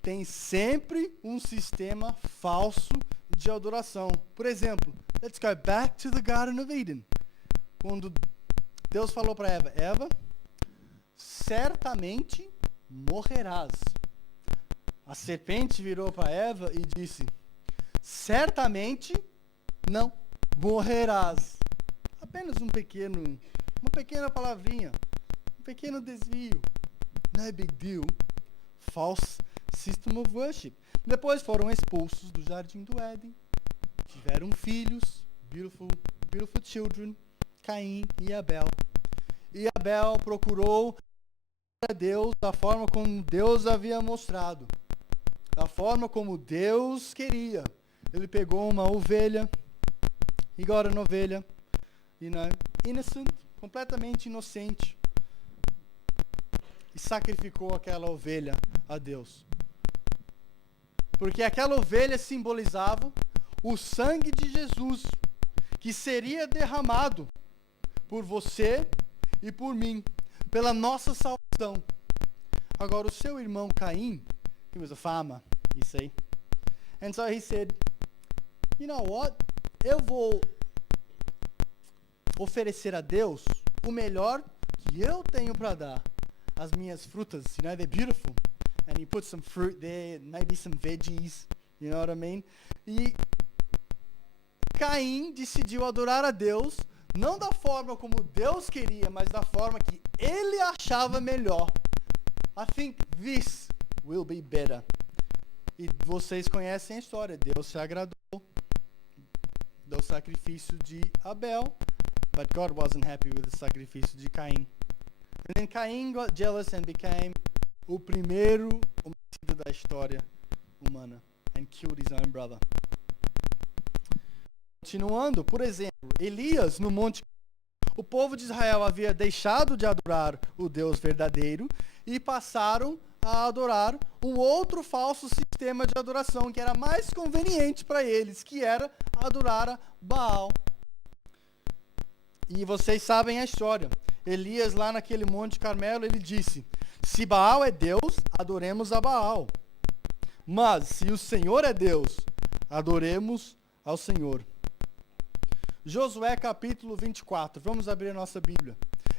Tem sempre um sistema falso de adoração. Por exemplo, let's go back to the Garden of Eden. Quando Deus falou para Eva, Eva, certamente morrerás. A serpente virou para Eva e disse, certamente não morrerás. Apenas uma pequena palavrinha, um pequeno desvio. No big deal. False system of worship. Depois foram expulsos do jardim do Éden. Tiveram filhos, beautiful children, Caim e Abel. E Abel procurou a Deus da forma como Deus havia mostrado. Da forma como Deus queria. Ele pegou uma ovelha, he got an ovelha, innocent, completamente inocente, e sacrificou aquela ovelha a Deus. Porque aquela ovelha simbolizava o sangue de Jesus, que seria derramado por você e por mim, pela nossa salvação. Agora, o seu irmão Caim, he was a farmer, you see. And so he said, you know what? Eu vou oferecer a Deus o melhor que eu tenho para dar. As minhas frutas, you know, they're beautiful. And he put some fruit there, maybe some veggies, you know what I mean? E Caim decidiu adorar a Deus, não da forma como Deus queria, mas da forma que ele achava melhor. I think this will be better. E vocês conhecem a história. Deus se agradou do sacrifício de Abel, but God wasn't happy with the sacrifício de Caim. And then Cain got jealous and became o primeiro homicídio da história humana, and killed his own brother. Continuando, por exemplo, Elias no monte. O povo de Israel havia deixado de adorar o Deus verdadeiro e passaram a adorar um outro falso sistema de adoração que era mais conveniente para eles, que era adorar a Baal. E vocês sabem a história. Elias lá naquele monte Carmelo, ele disse, se Baal é Deus, adoremos a Baal. Mas se o Senhor é Deus, adoremos ao Senhor. Josué capítulo 24. Vamos abrir a nossa Bíblia.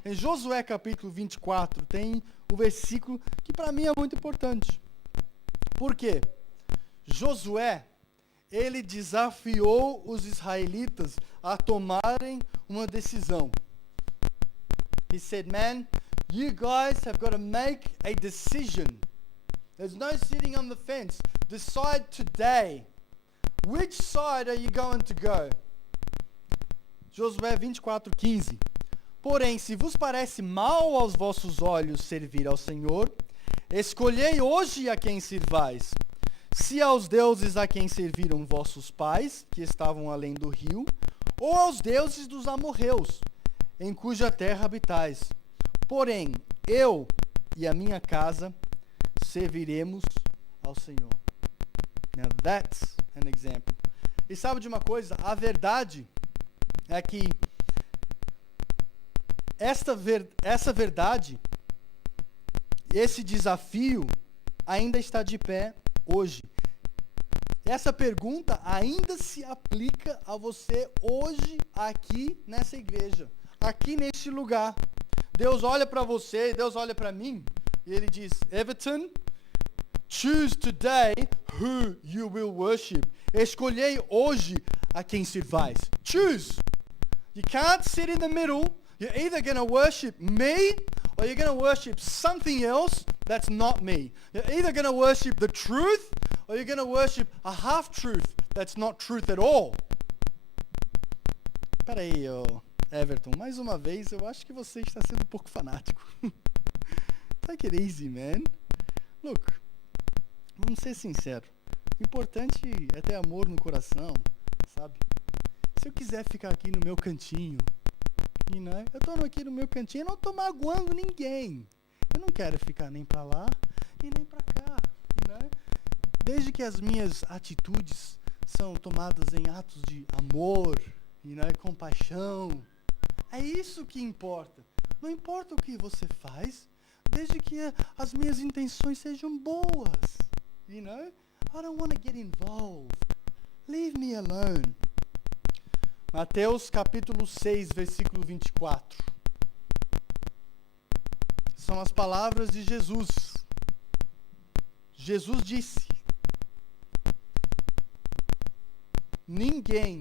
Em Josué capítulo 24 tem um versículo que para mim é muito importante. Por quê? Josué, ele desafiou os israelitas a tomarem uma decisão. He said, man, you guys have got to make a decision. There's no sitting on the fence. Decide today. Which side are you going to go? Josué 24:15. Porém, se vos parece mal aos vossos olhos servir ao Senhor, escolhei hoje a quem sirvais. Se aos deuses a quem serviram vossos pais, que estavam além do rio, ou aos deuses dos amorreus, em cuja terra habitais. Porém, eu e a minha casa serviremos ao Senhor. Now that's an example. E sabe de uma coisa? A verdade é que essa verdade, esse desafio ainda está de pé hoje. Essa pergunta ainda se aplica a você hoje aqui nessa igreja, aqui neste lugar. Deus olha para você, Deus olha para mim e Ele diz, Everton, choose today who you will worship. Escolhei hoje a quem servais. Choose. You can't sit in the middle. You're either going to worship me or you're going to worship something else that's not me. You're either going to worship the truth or you're going to worship a half-truth that's not truth at all. Espera aí, Everton, mais uma vez, eu acho que você está sendo um pouco fanático. Take it easy, man. Look, vamos ser sinceros. O importante é ter amor no coração, sabe? Se eu quiser ficar aqui no meu cantinho, eu estou aqui no meu cantinho, eu não estou magoando ninguém. Eu não quero ficar nem para lá e nem para cá. Desde que as minhas atitudes são tomadas em atos de amor, compaixão, é isso que importa. Não importa o que você faz, desde que as minhas intenções sejam boas. I don't want to get involved. Leave me alone. Mateus capítulo 6, versículo 24. São as palavras de Jesus. Jesus disse: Ninguém,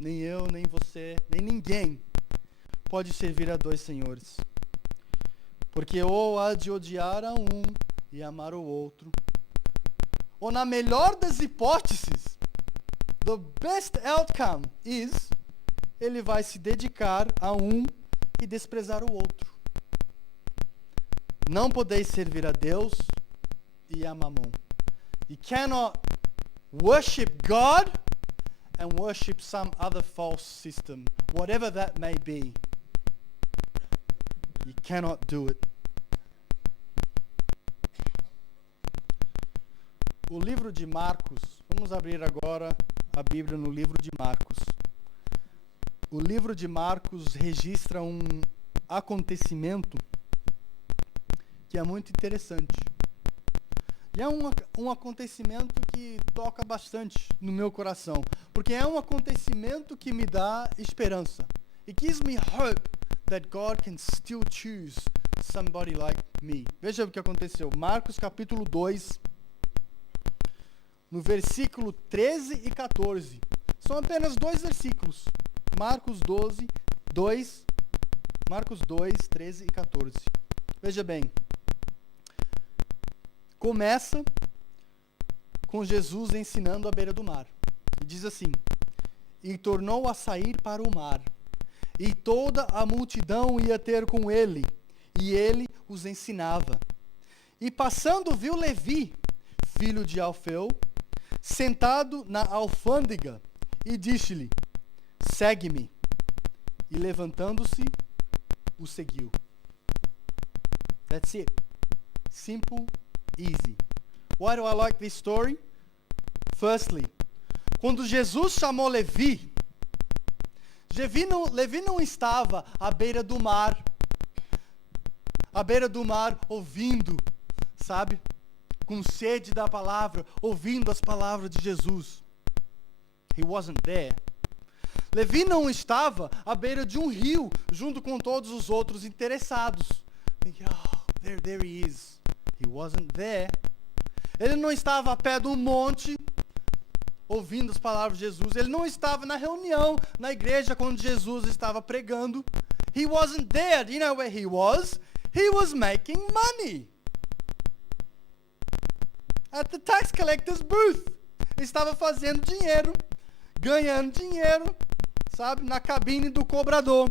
nem eu, nem você, nem ninguém pode servir a dois senhores. Porque ou há de odiar a um e amar o outro, ou na melhor das hipóteses, the best outcome is, ele vai se dedicar a um e desprezar o outro. Não podeis servir a Deus e a Mamon. You cannot worship God and worship some other false system, whatever that may be. You cannot do it. O livro de Marcos, vamos abrir agora a Bíblia no livro de Marcos. O livro de Marcos registra um acontecimento que é muito interessante. E é um acontecimento que toca bastante no meu coração, porque é um acontecimento que me dá esperança. It gives me hope that God can still choose somebody like me. Veja o que aconteceu. Marcos capítulo 2, no versículo 13 e 14. São apenas 2 versículos. Marcos 2, 13 e 14. Veja bem. Começa com Jesus ensinando à beira do mar. E diz assim: E tornou a sair para o mar, e toda a multidão ia ter com ele, e ele os ensinava. E passando viu Levi, filho de Alfeu, sentado na alfândega, e disse-lhe: Segue-me. E levantando-se, o seguiu. That's it. Simple, easy. Why do I like this story? Firstly, quando Jesus chamou Levi, Levi não estava à beira do mar ouvindo, sabe? Com sede da palavra, ouvindo as palavras de Jesus. He wasn't there. Levi não estava à beira de um rio, junto com todos os outros interessados. Thinking, oh, there he is. He wasn't there. Ele não estava a pé do monte, ouvindo as palavras de Jesus. Ele não estava na reunião, na igreja, quando Jesus estava pregando. He wasn't there. You know where he was? He was making money. At the tax collector's booth. Ele estava fazendo dinheiro, ganhando dinheiro, sabe, na cabine do cobrador.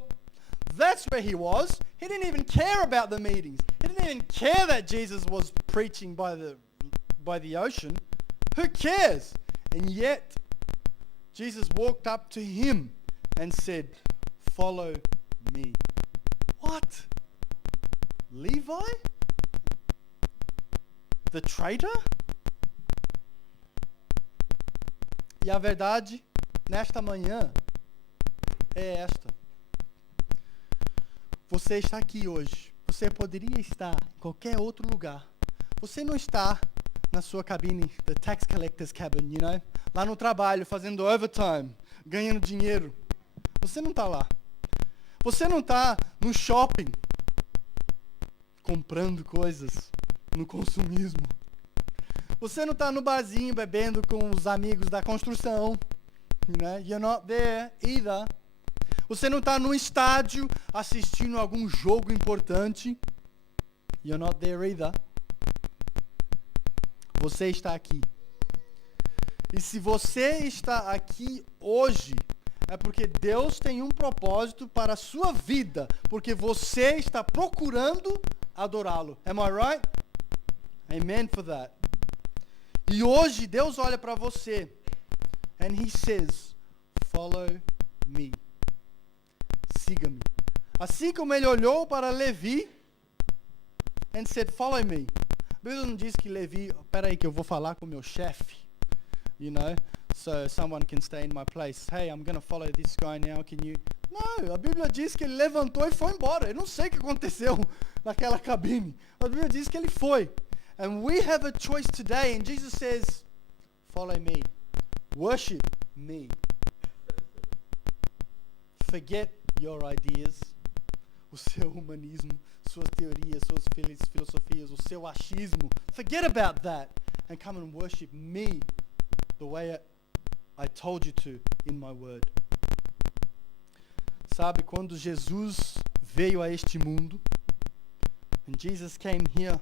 That's where he was. He didn't even care about the meetings. He didn't even care that Jesus was preaching by the ocean. Who cares? And yet, Jesus walked up to him and said, "Follow me." What? Levi? The traitor? E a verdade, nesta manhã, é esta. Você está aqui hoje. Você poderia estar em qualquer outro lugar. Você não está na sua cabine, the tax collector's cabin, you know? Lá no trabalho, fazendo overtime, ganhando dinheiro. Você não está lá. Você não está no shopping, comprando coisas, no consumismo. Você não está no barzinho, bebendo com os amigos da construção. You know? You're not there either. Você não está no estádio assistindo algum jogo importante. You're not there either. Você está aqui. E se você está aqui hoje, é porque Deus tem um propósito para a sua vida, porque você está procurando adorá-lo. Am I right? Amen for that. E hoje Deus olha para você and He says, "Follow me." Siga-me. Assim como Ele olhou para Levi and said, "Follow me." A Bíblia não diz que Levi, espera aí que eu vou falar com o meu chefe, you know, so someone can stay in my place. Hey, I'm going to follow this guy now, can you? Não, a Bíblia diz que ele levantou e foi embora. Eu não sei o que aconteceu naquela cabine. A Bíblia diz que ele foi. And we have a choice today, and Jesus says, "Follow me. Worship me. Forget your ideas." O seu humanismo, suas teorias, suas filosofias, o seu achismo. Forget about that and come and worship me the way I told you to in my word. Sabe, quando Jesus veio a este mundo, and Jesus came here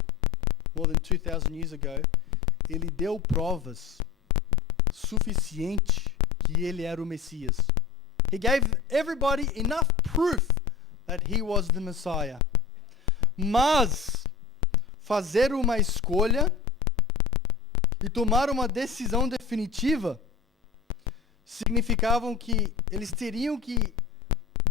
more than 2,000 years ago, ele deu provas suficientes que ele era o Messias. He gave everybody enough proof that he was the Messiah. Mas fazer uma escolha e tomar uma decisão definitiva significavam que eles teriam que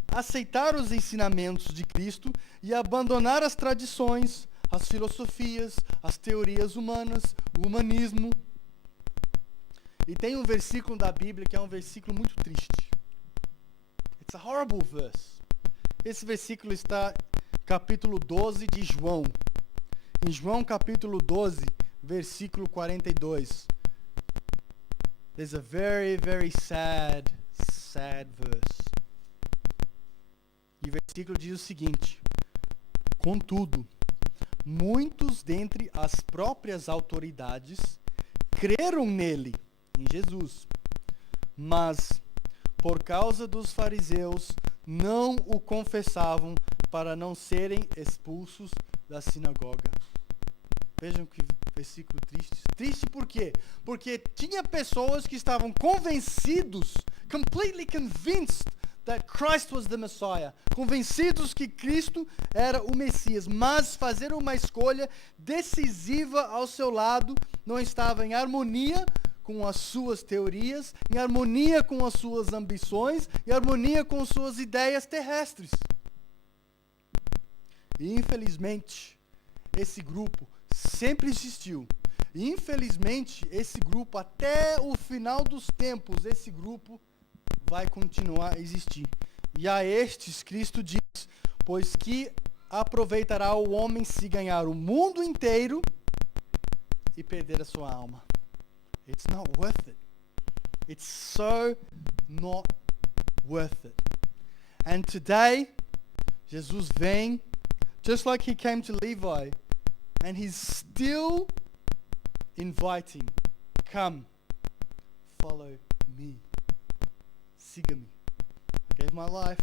aceitar os ensinamentos de Cristo e abandonar as tradições, as filosofias, as teorias humanas, o humanismo. E tem um versículo da Bíblia que é um versículo muito triste. It's a horrible verse. Esse versículo está no capítulo 12 de João. Em João capítulo 12, versículo 42. There's a very, very sad verse. E o versículo diz o seguinte: "Contudo, muitos dentre as próprias autoridades creram nele," em Jesus, "mas, por causa dos fariseus, não o confessavam para não serem expulsos da sinagoga." Vejam que versículo triste. Triste por quê? Porque tinha pessoas que estavam convencidos, completely convinced that Christ was the Messiah, convencidos que Cristo era o Messias, mas fazer uma escolha decisiva ao seu lado não estava em harmonia com as suas teorias, em harmonia com as suas ambições, em harmonia com suas ideias terrestres. E infelizmente, esse grupo sempre existiu. E infelizmente, esse grupo, até o final dos tempos, esse grupo vai continuar a existir. E a estes Cristo diz: "Pois que aproveitará o homem se ganhar o mundo inteiro e perder a sua alma?" It's not worth it. It's so not worth it. And today, Jesus vem, just like he came to Levi, and he's still inviting, come, follow me, siga-me. I gave my life,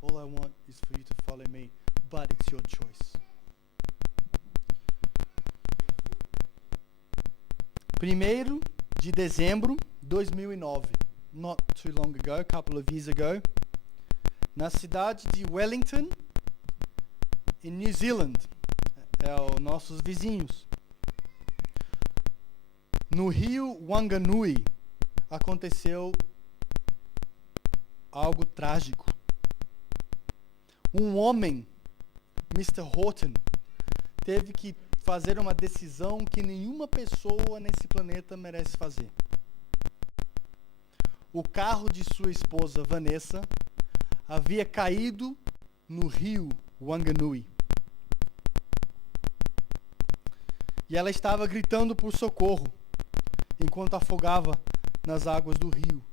all I want is for you to follow me, but it's your choice. 1º de dezembro de 2009, not too long ago, a couple of years ago, na cidade de Wellington, em New Zealand, os nossos vizinhos. No rio Wanganui aconteceu algo trágico. Um homem, Mr. Horton, teve que fazer uma decisão que nenhuma pessoa nesse planeta merece fazer. O carro de sua esposa, Vanessa, havia caído no rio Wanganui. E ela estava gritando por socorro, enquanto afogava nas águas do rio.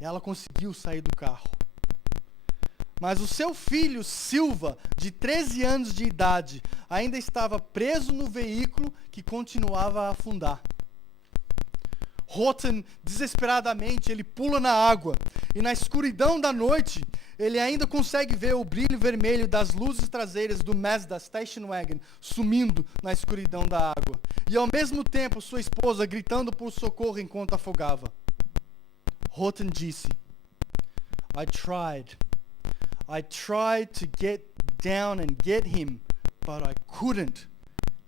Ela conseguiu sair do carro. Mas o seu filho, Silva, de 13 anos de idade, ainda estava preso no veículo que continuava a afundar. Horton, desesperadamente, ele pula na água. E na escuridão da noite, ele ainda consegue ver o brilho vermelho das luzes traseiras do Mazda Station Wagon sumindo na escuridão da água. E ao mesmo tempo, sua esposa gritando por socorro enquanto afogava. Horton disse, I tried to get down and get him, but I couldn't.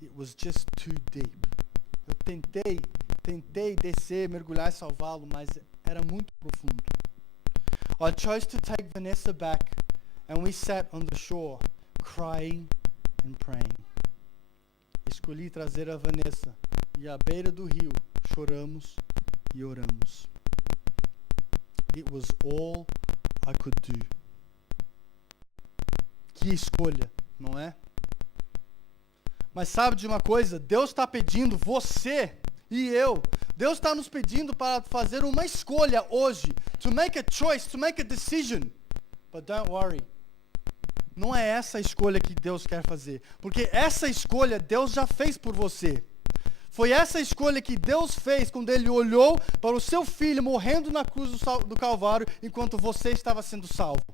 It was just too deep. Eu tentei descer, mergulhar e salvá-lo, mas era muito profundo. I chose to take Vanessa back, and we sat on the shore, crying and praying. Escolhi trazer a Vanessa, e à beira do rio, choramos e oramos. It was all I could do. Que escolha, não é? Mas sabe de uma coisa? Deus está pedindo você e eu. Deus está nos pedindo para fazer uma escolha hoje. To make a choice, to make a decision. But don't worry. Não é essa a escolha que Deus quer fazer. Porque essa escolha Deus já fez por você. Foi essa escolha que Deus fez quando Ele olhou para o seu filho morrendo na cruz do Calvário enquanto você estava sendo salvo.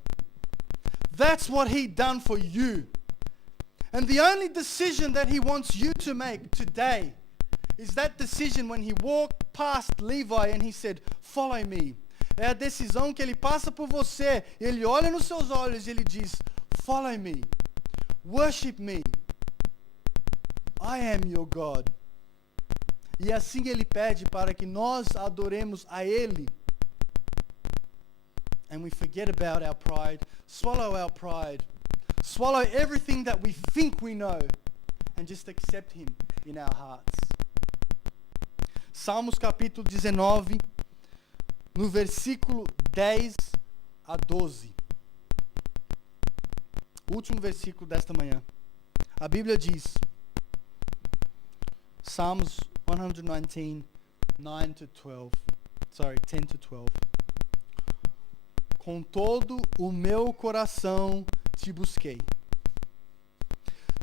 That's what He done for you. And the only decision that He wants you to make today is that decision when He walked past Levi and He said, follow me. É a decisão que Ele passa por você. Ele olha nos seus olhos e Ele diz, follow me. Worship me. I am your God. E assim Ele pede para que nós adoremos a Ele. And we forget about our pride, swallow our pride, swallow everything that we think we know, and just accept Him in our hearts. Salmos capítulo 19, no versículo 10 a 12. Último versículo desta manhã. A Bíblia diz, Psalms 119, 10 to 12. Com todo o meu coração te busquei.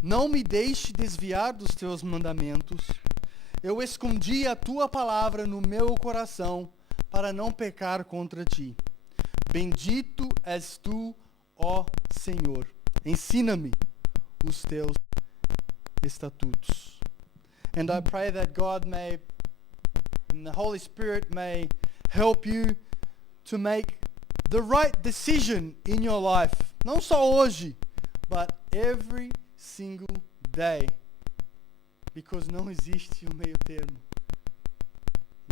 Não me deixe desviar dos teus mandamentos. Eu escondi a tua palavra no meu coração para não pecar contra ti. Bendito és tu, ó Senhor. Ensina-me os teus estatutos. And I pray that God may, and the Holy Spirit may help you to make the right decision in your life. Não só hoje, but every single day. Because não existe um meio termo.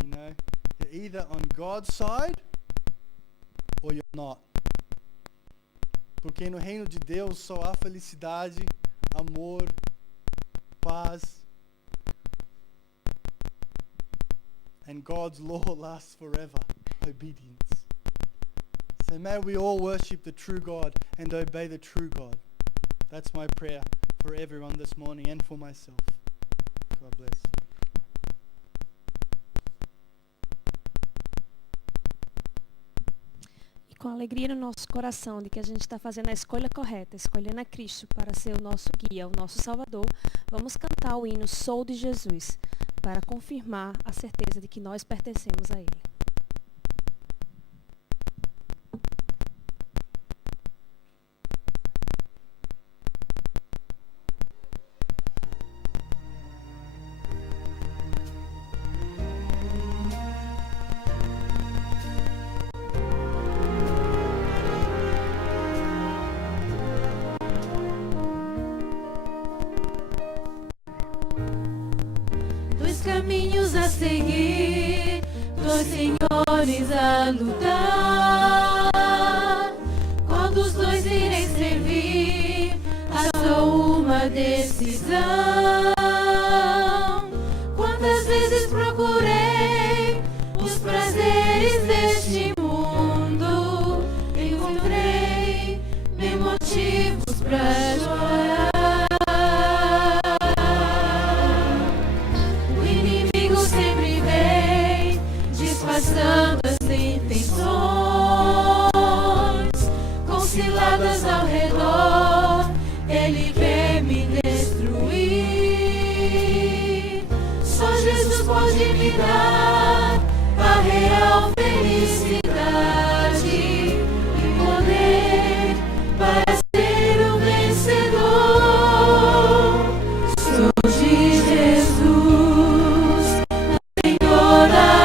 You know, you're either on God's side or you're not. Porque no reino de Deus só há felicidade, amor, paz. And God's law lasts forever. Obedience. So may we all worship the true God and obey the true God. That's my prayer for everyone this morning and for myself. God bless. com alegria no nosso coração de que a gente está fazendo a escolha correta, escolhendo a Cristo para ser o nosso guia, o nosso Salvador, vamos cantar o hino Sou de Jesus, para confirmar a certeza de que nós pertencemos a Ele. Caminhos a seguir, dois senhores a lutar. Qual dos dois irei servir? Há só uma decisão. Quantas vezes procurei os prazeres deste mundo, encontrei mil motivos pra chorar. Passando as intenções, com ciladas ao redor, ele quer me destruir. Só Jesus pode me dar a real felicidade e poder para ser o vencedor. Sou de Jesus, Senhor da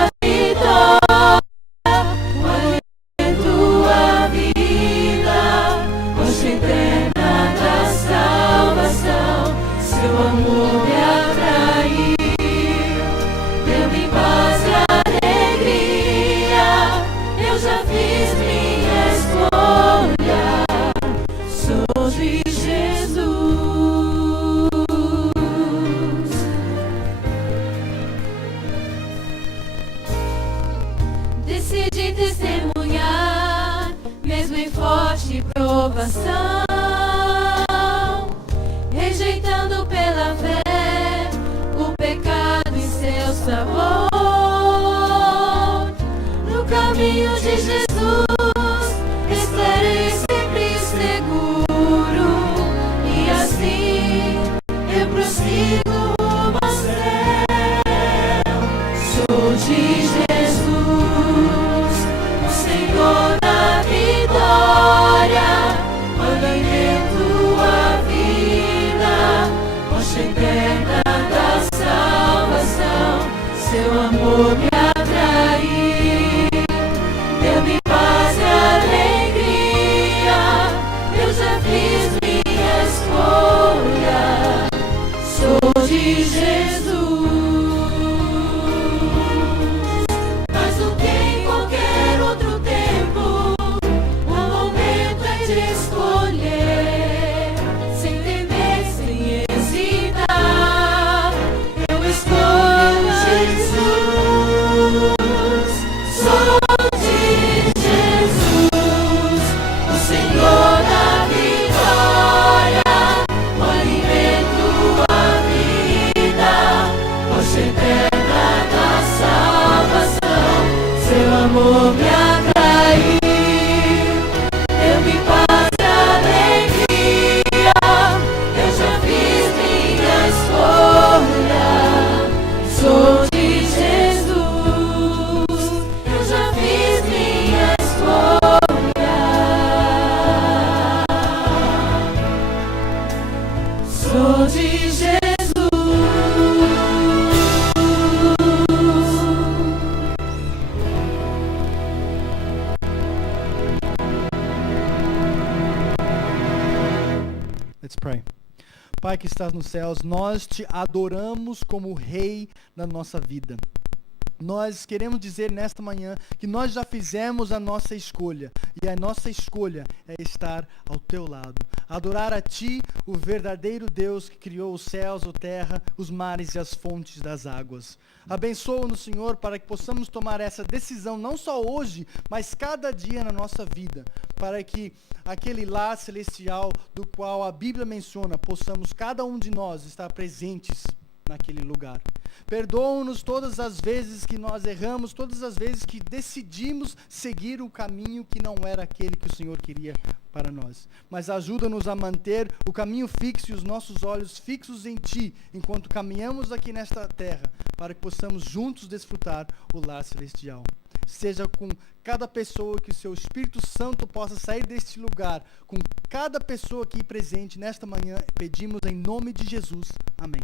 decidi testemunhar, mesmo em forte provação, rejeitando pela fé o pecado e seu sabor. No caminho de Jesus estarei sempre seguro, e assim eu prossigo rumo ao céu. Sou de Jesus, o Senhor da vitória, quando invento a vida, rocha eterna da salvação, seu amor me atrair, deu-me paz e alegria, eu já fiz minha escolha, sou de Jesus. Amor me atrair, deu-me paz e alegria, eu já fiz minha escolha, sou de Jesus, eu já fiz minha escolha, sou de Jesus. Let's pray. Pai que estás nos céus, nós te adoramos como Rei da nossa vida. Nós queremos dizer nesta manhã que nós já fizemos a nossa escolha, e a nossa escolha é estar ao teu lado. Adorar a ti, o verdadeiro Deus que criou os céus, a terra, os mares e as fontes das águas. Abençoa-nos, Senhor, para que possamos tomar essa decisão não só hoje, mas cada dia na nossa vida, para que aquele lar celestial do qual a Bíblia menciona, possamos cada um de nós estar presentes naquele lugar. Perdoa-nos todas as vezes que nós erramos, todas as vezes que decidimos seguir o caminho que não era aquele que o Senhor queria para nós. Mas ajuda-nos a manter o caminho fixo e os nossos olhos fixos em Ti, enquanto caminhamos aqui nesta terra, para que possamos juntos desfrutar o lar celestial. Seja com cada pessoa, que o Seu Espírito Santo possa sair deste lugar, com cada pessoa aqui presente nesta manhã, pedimos em nome de Jesus. Amém.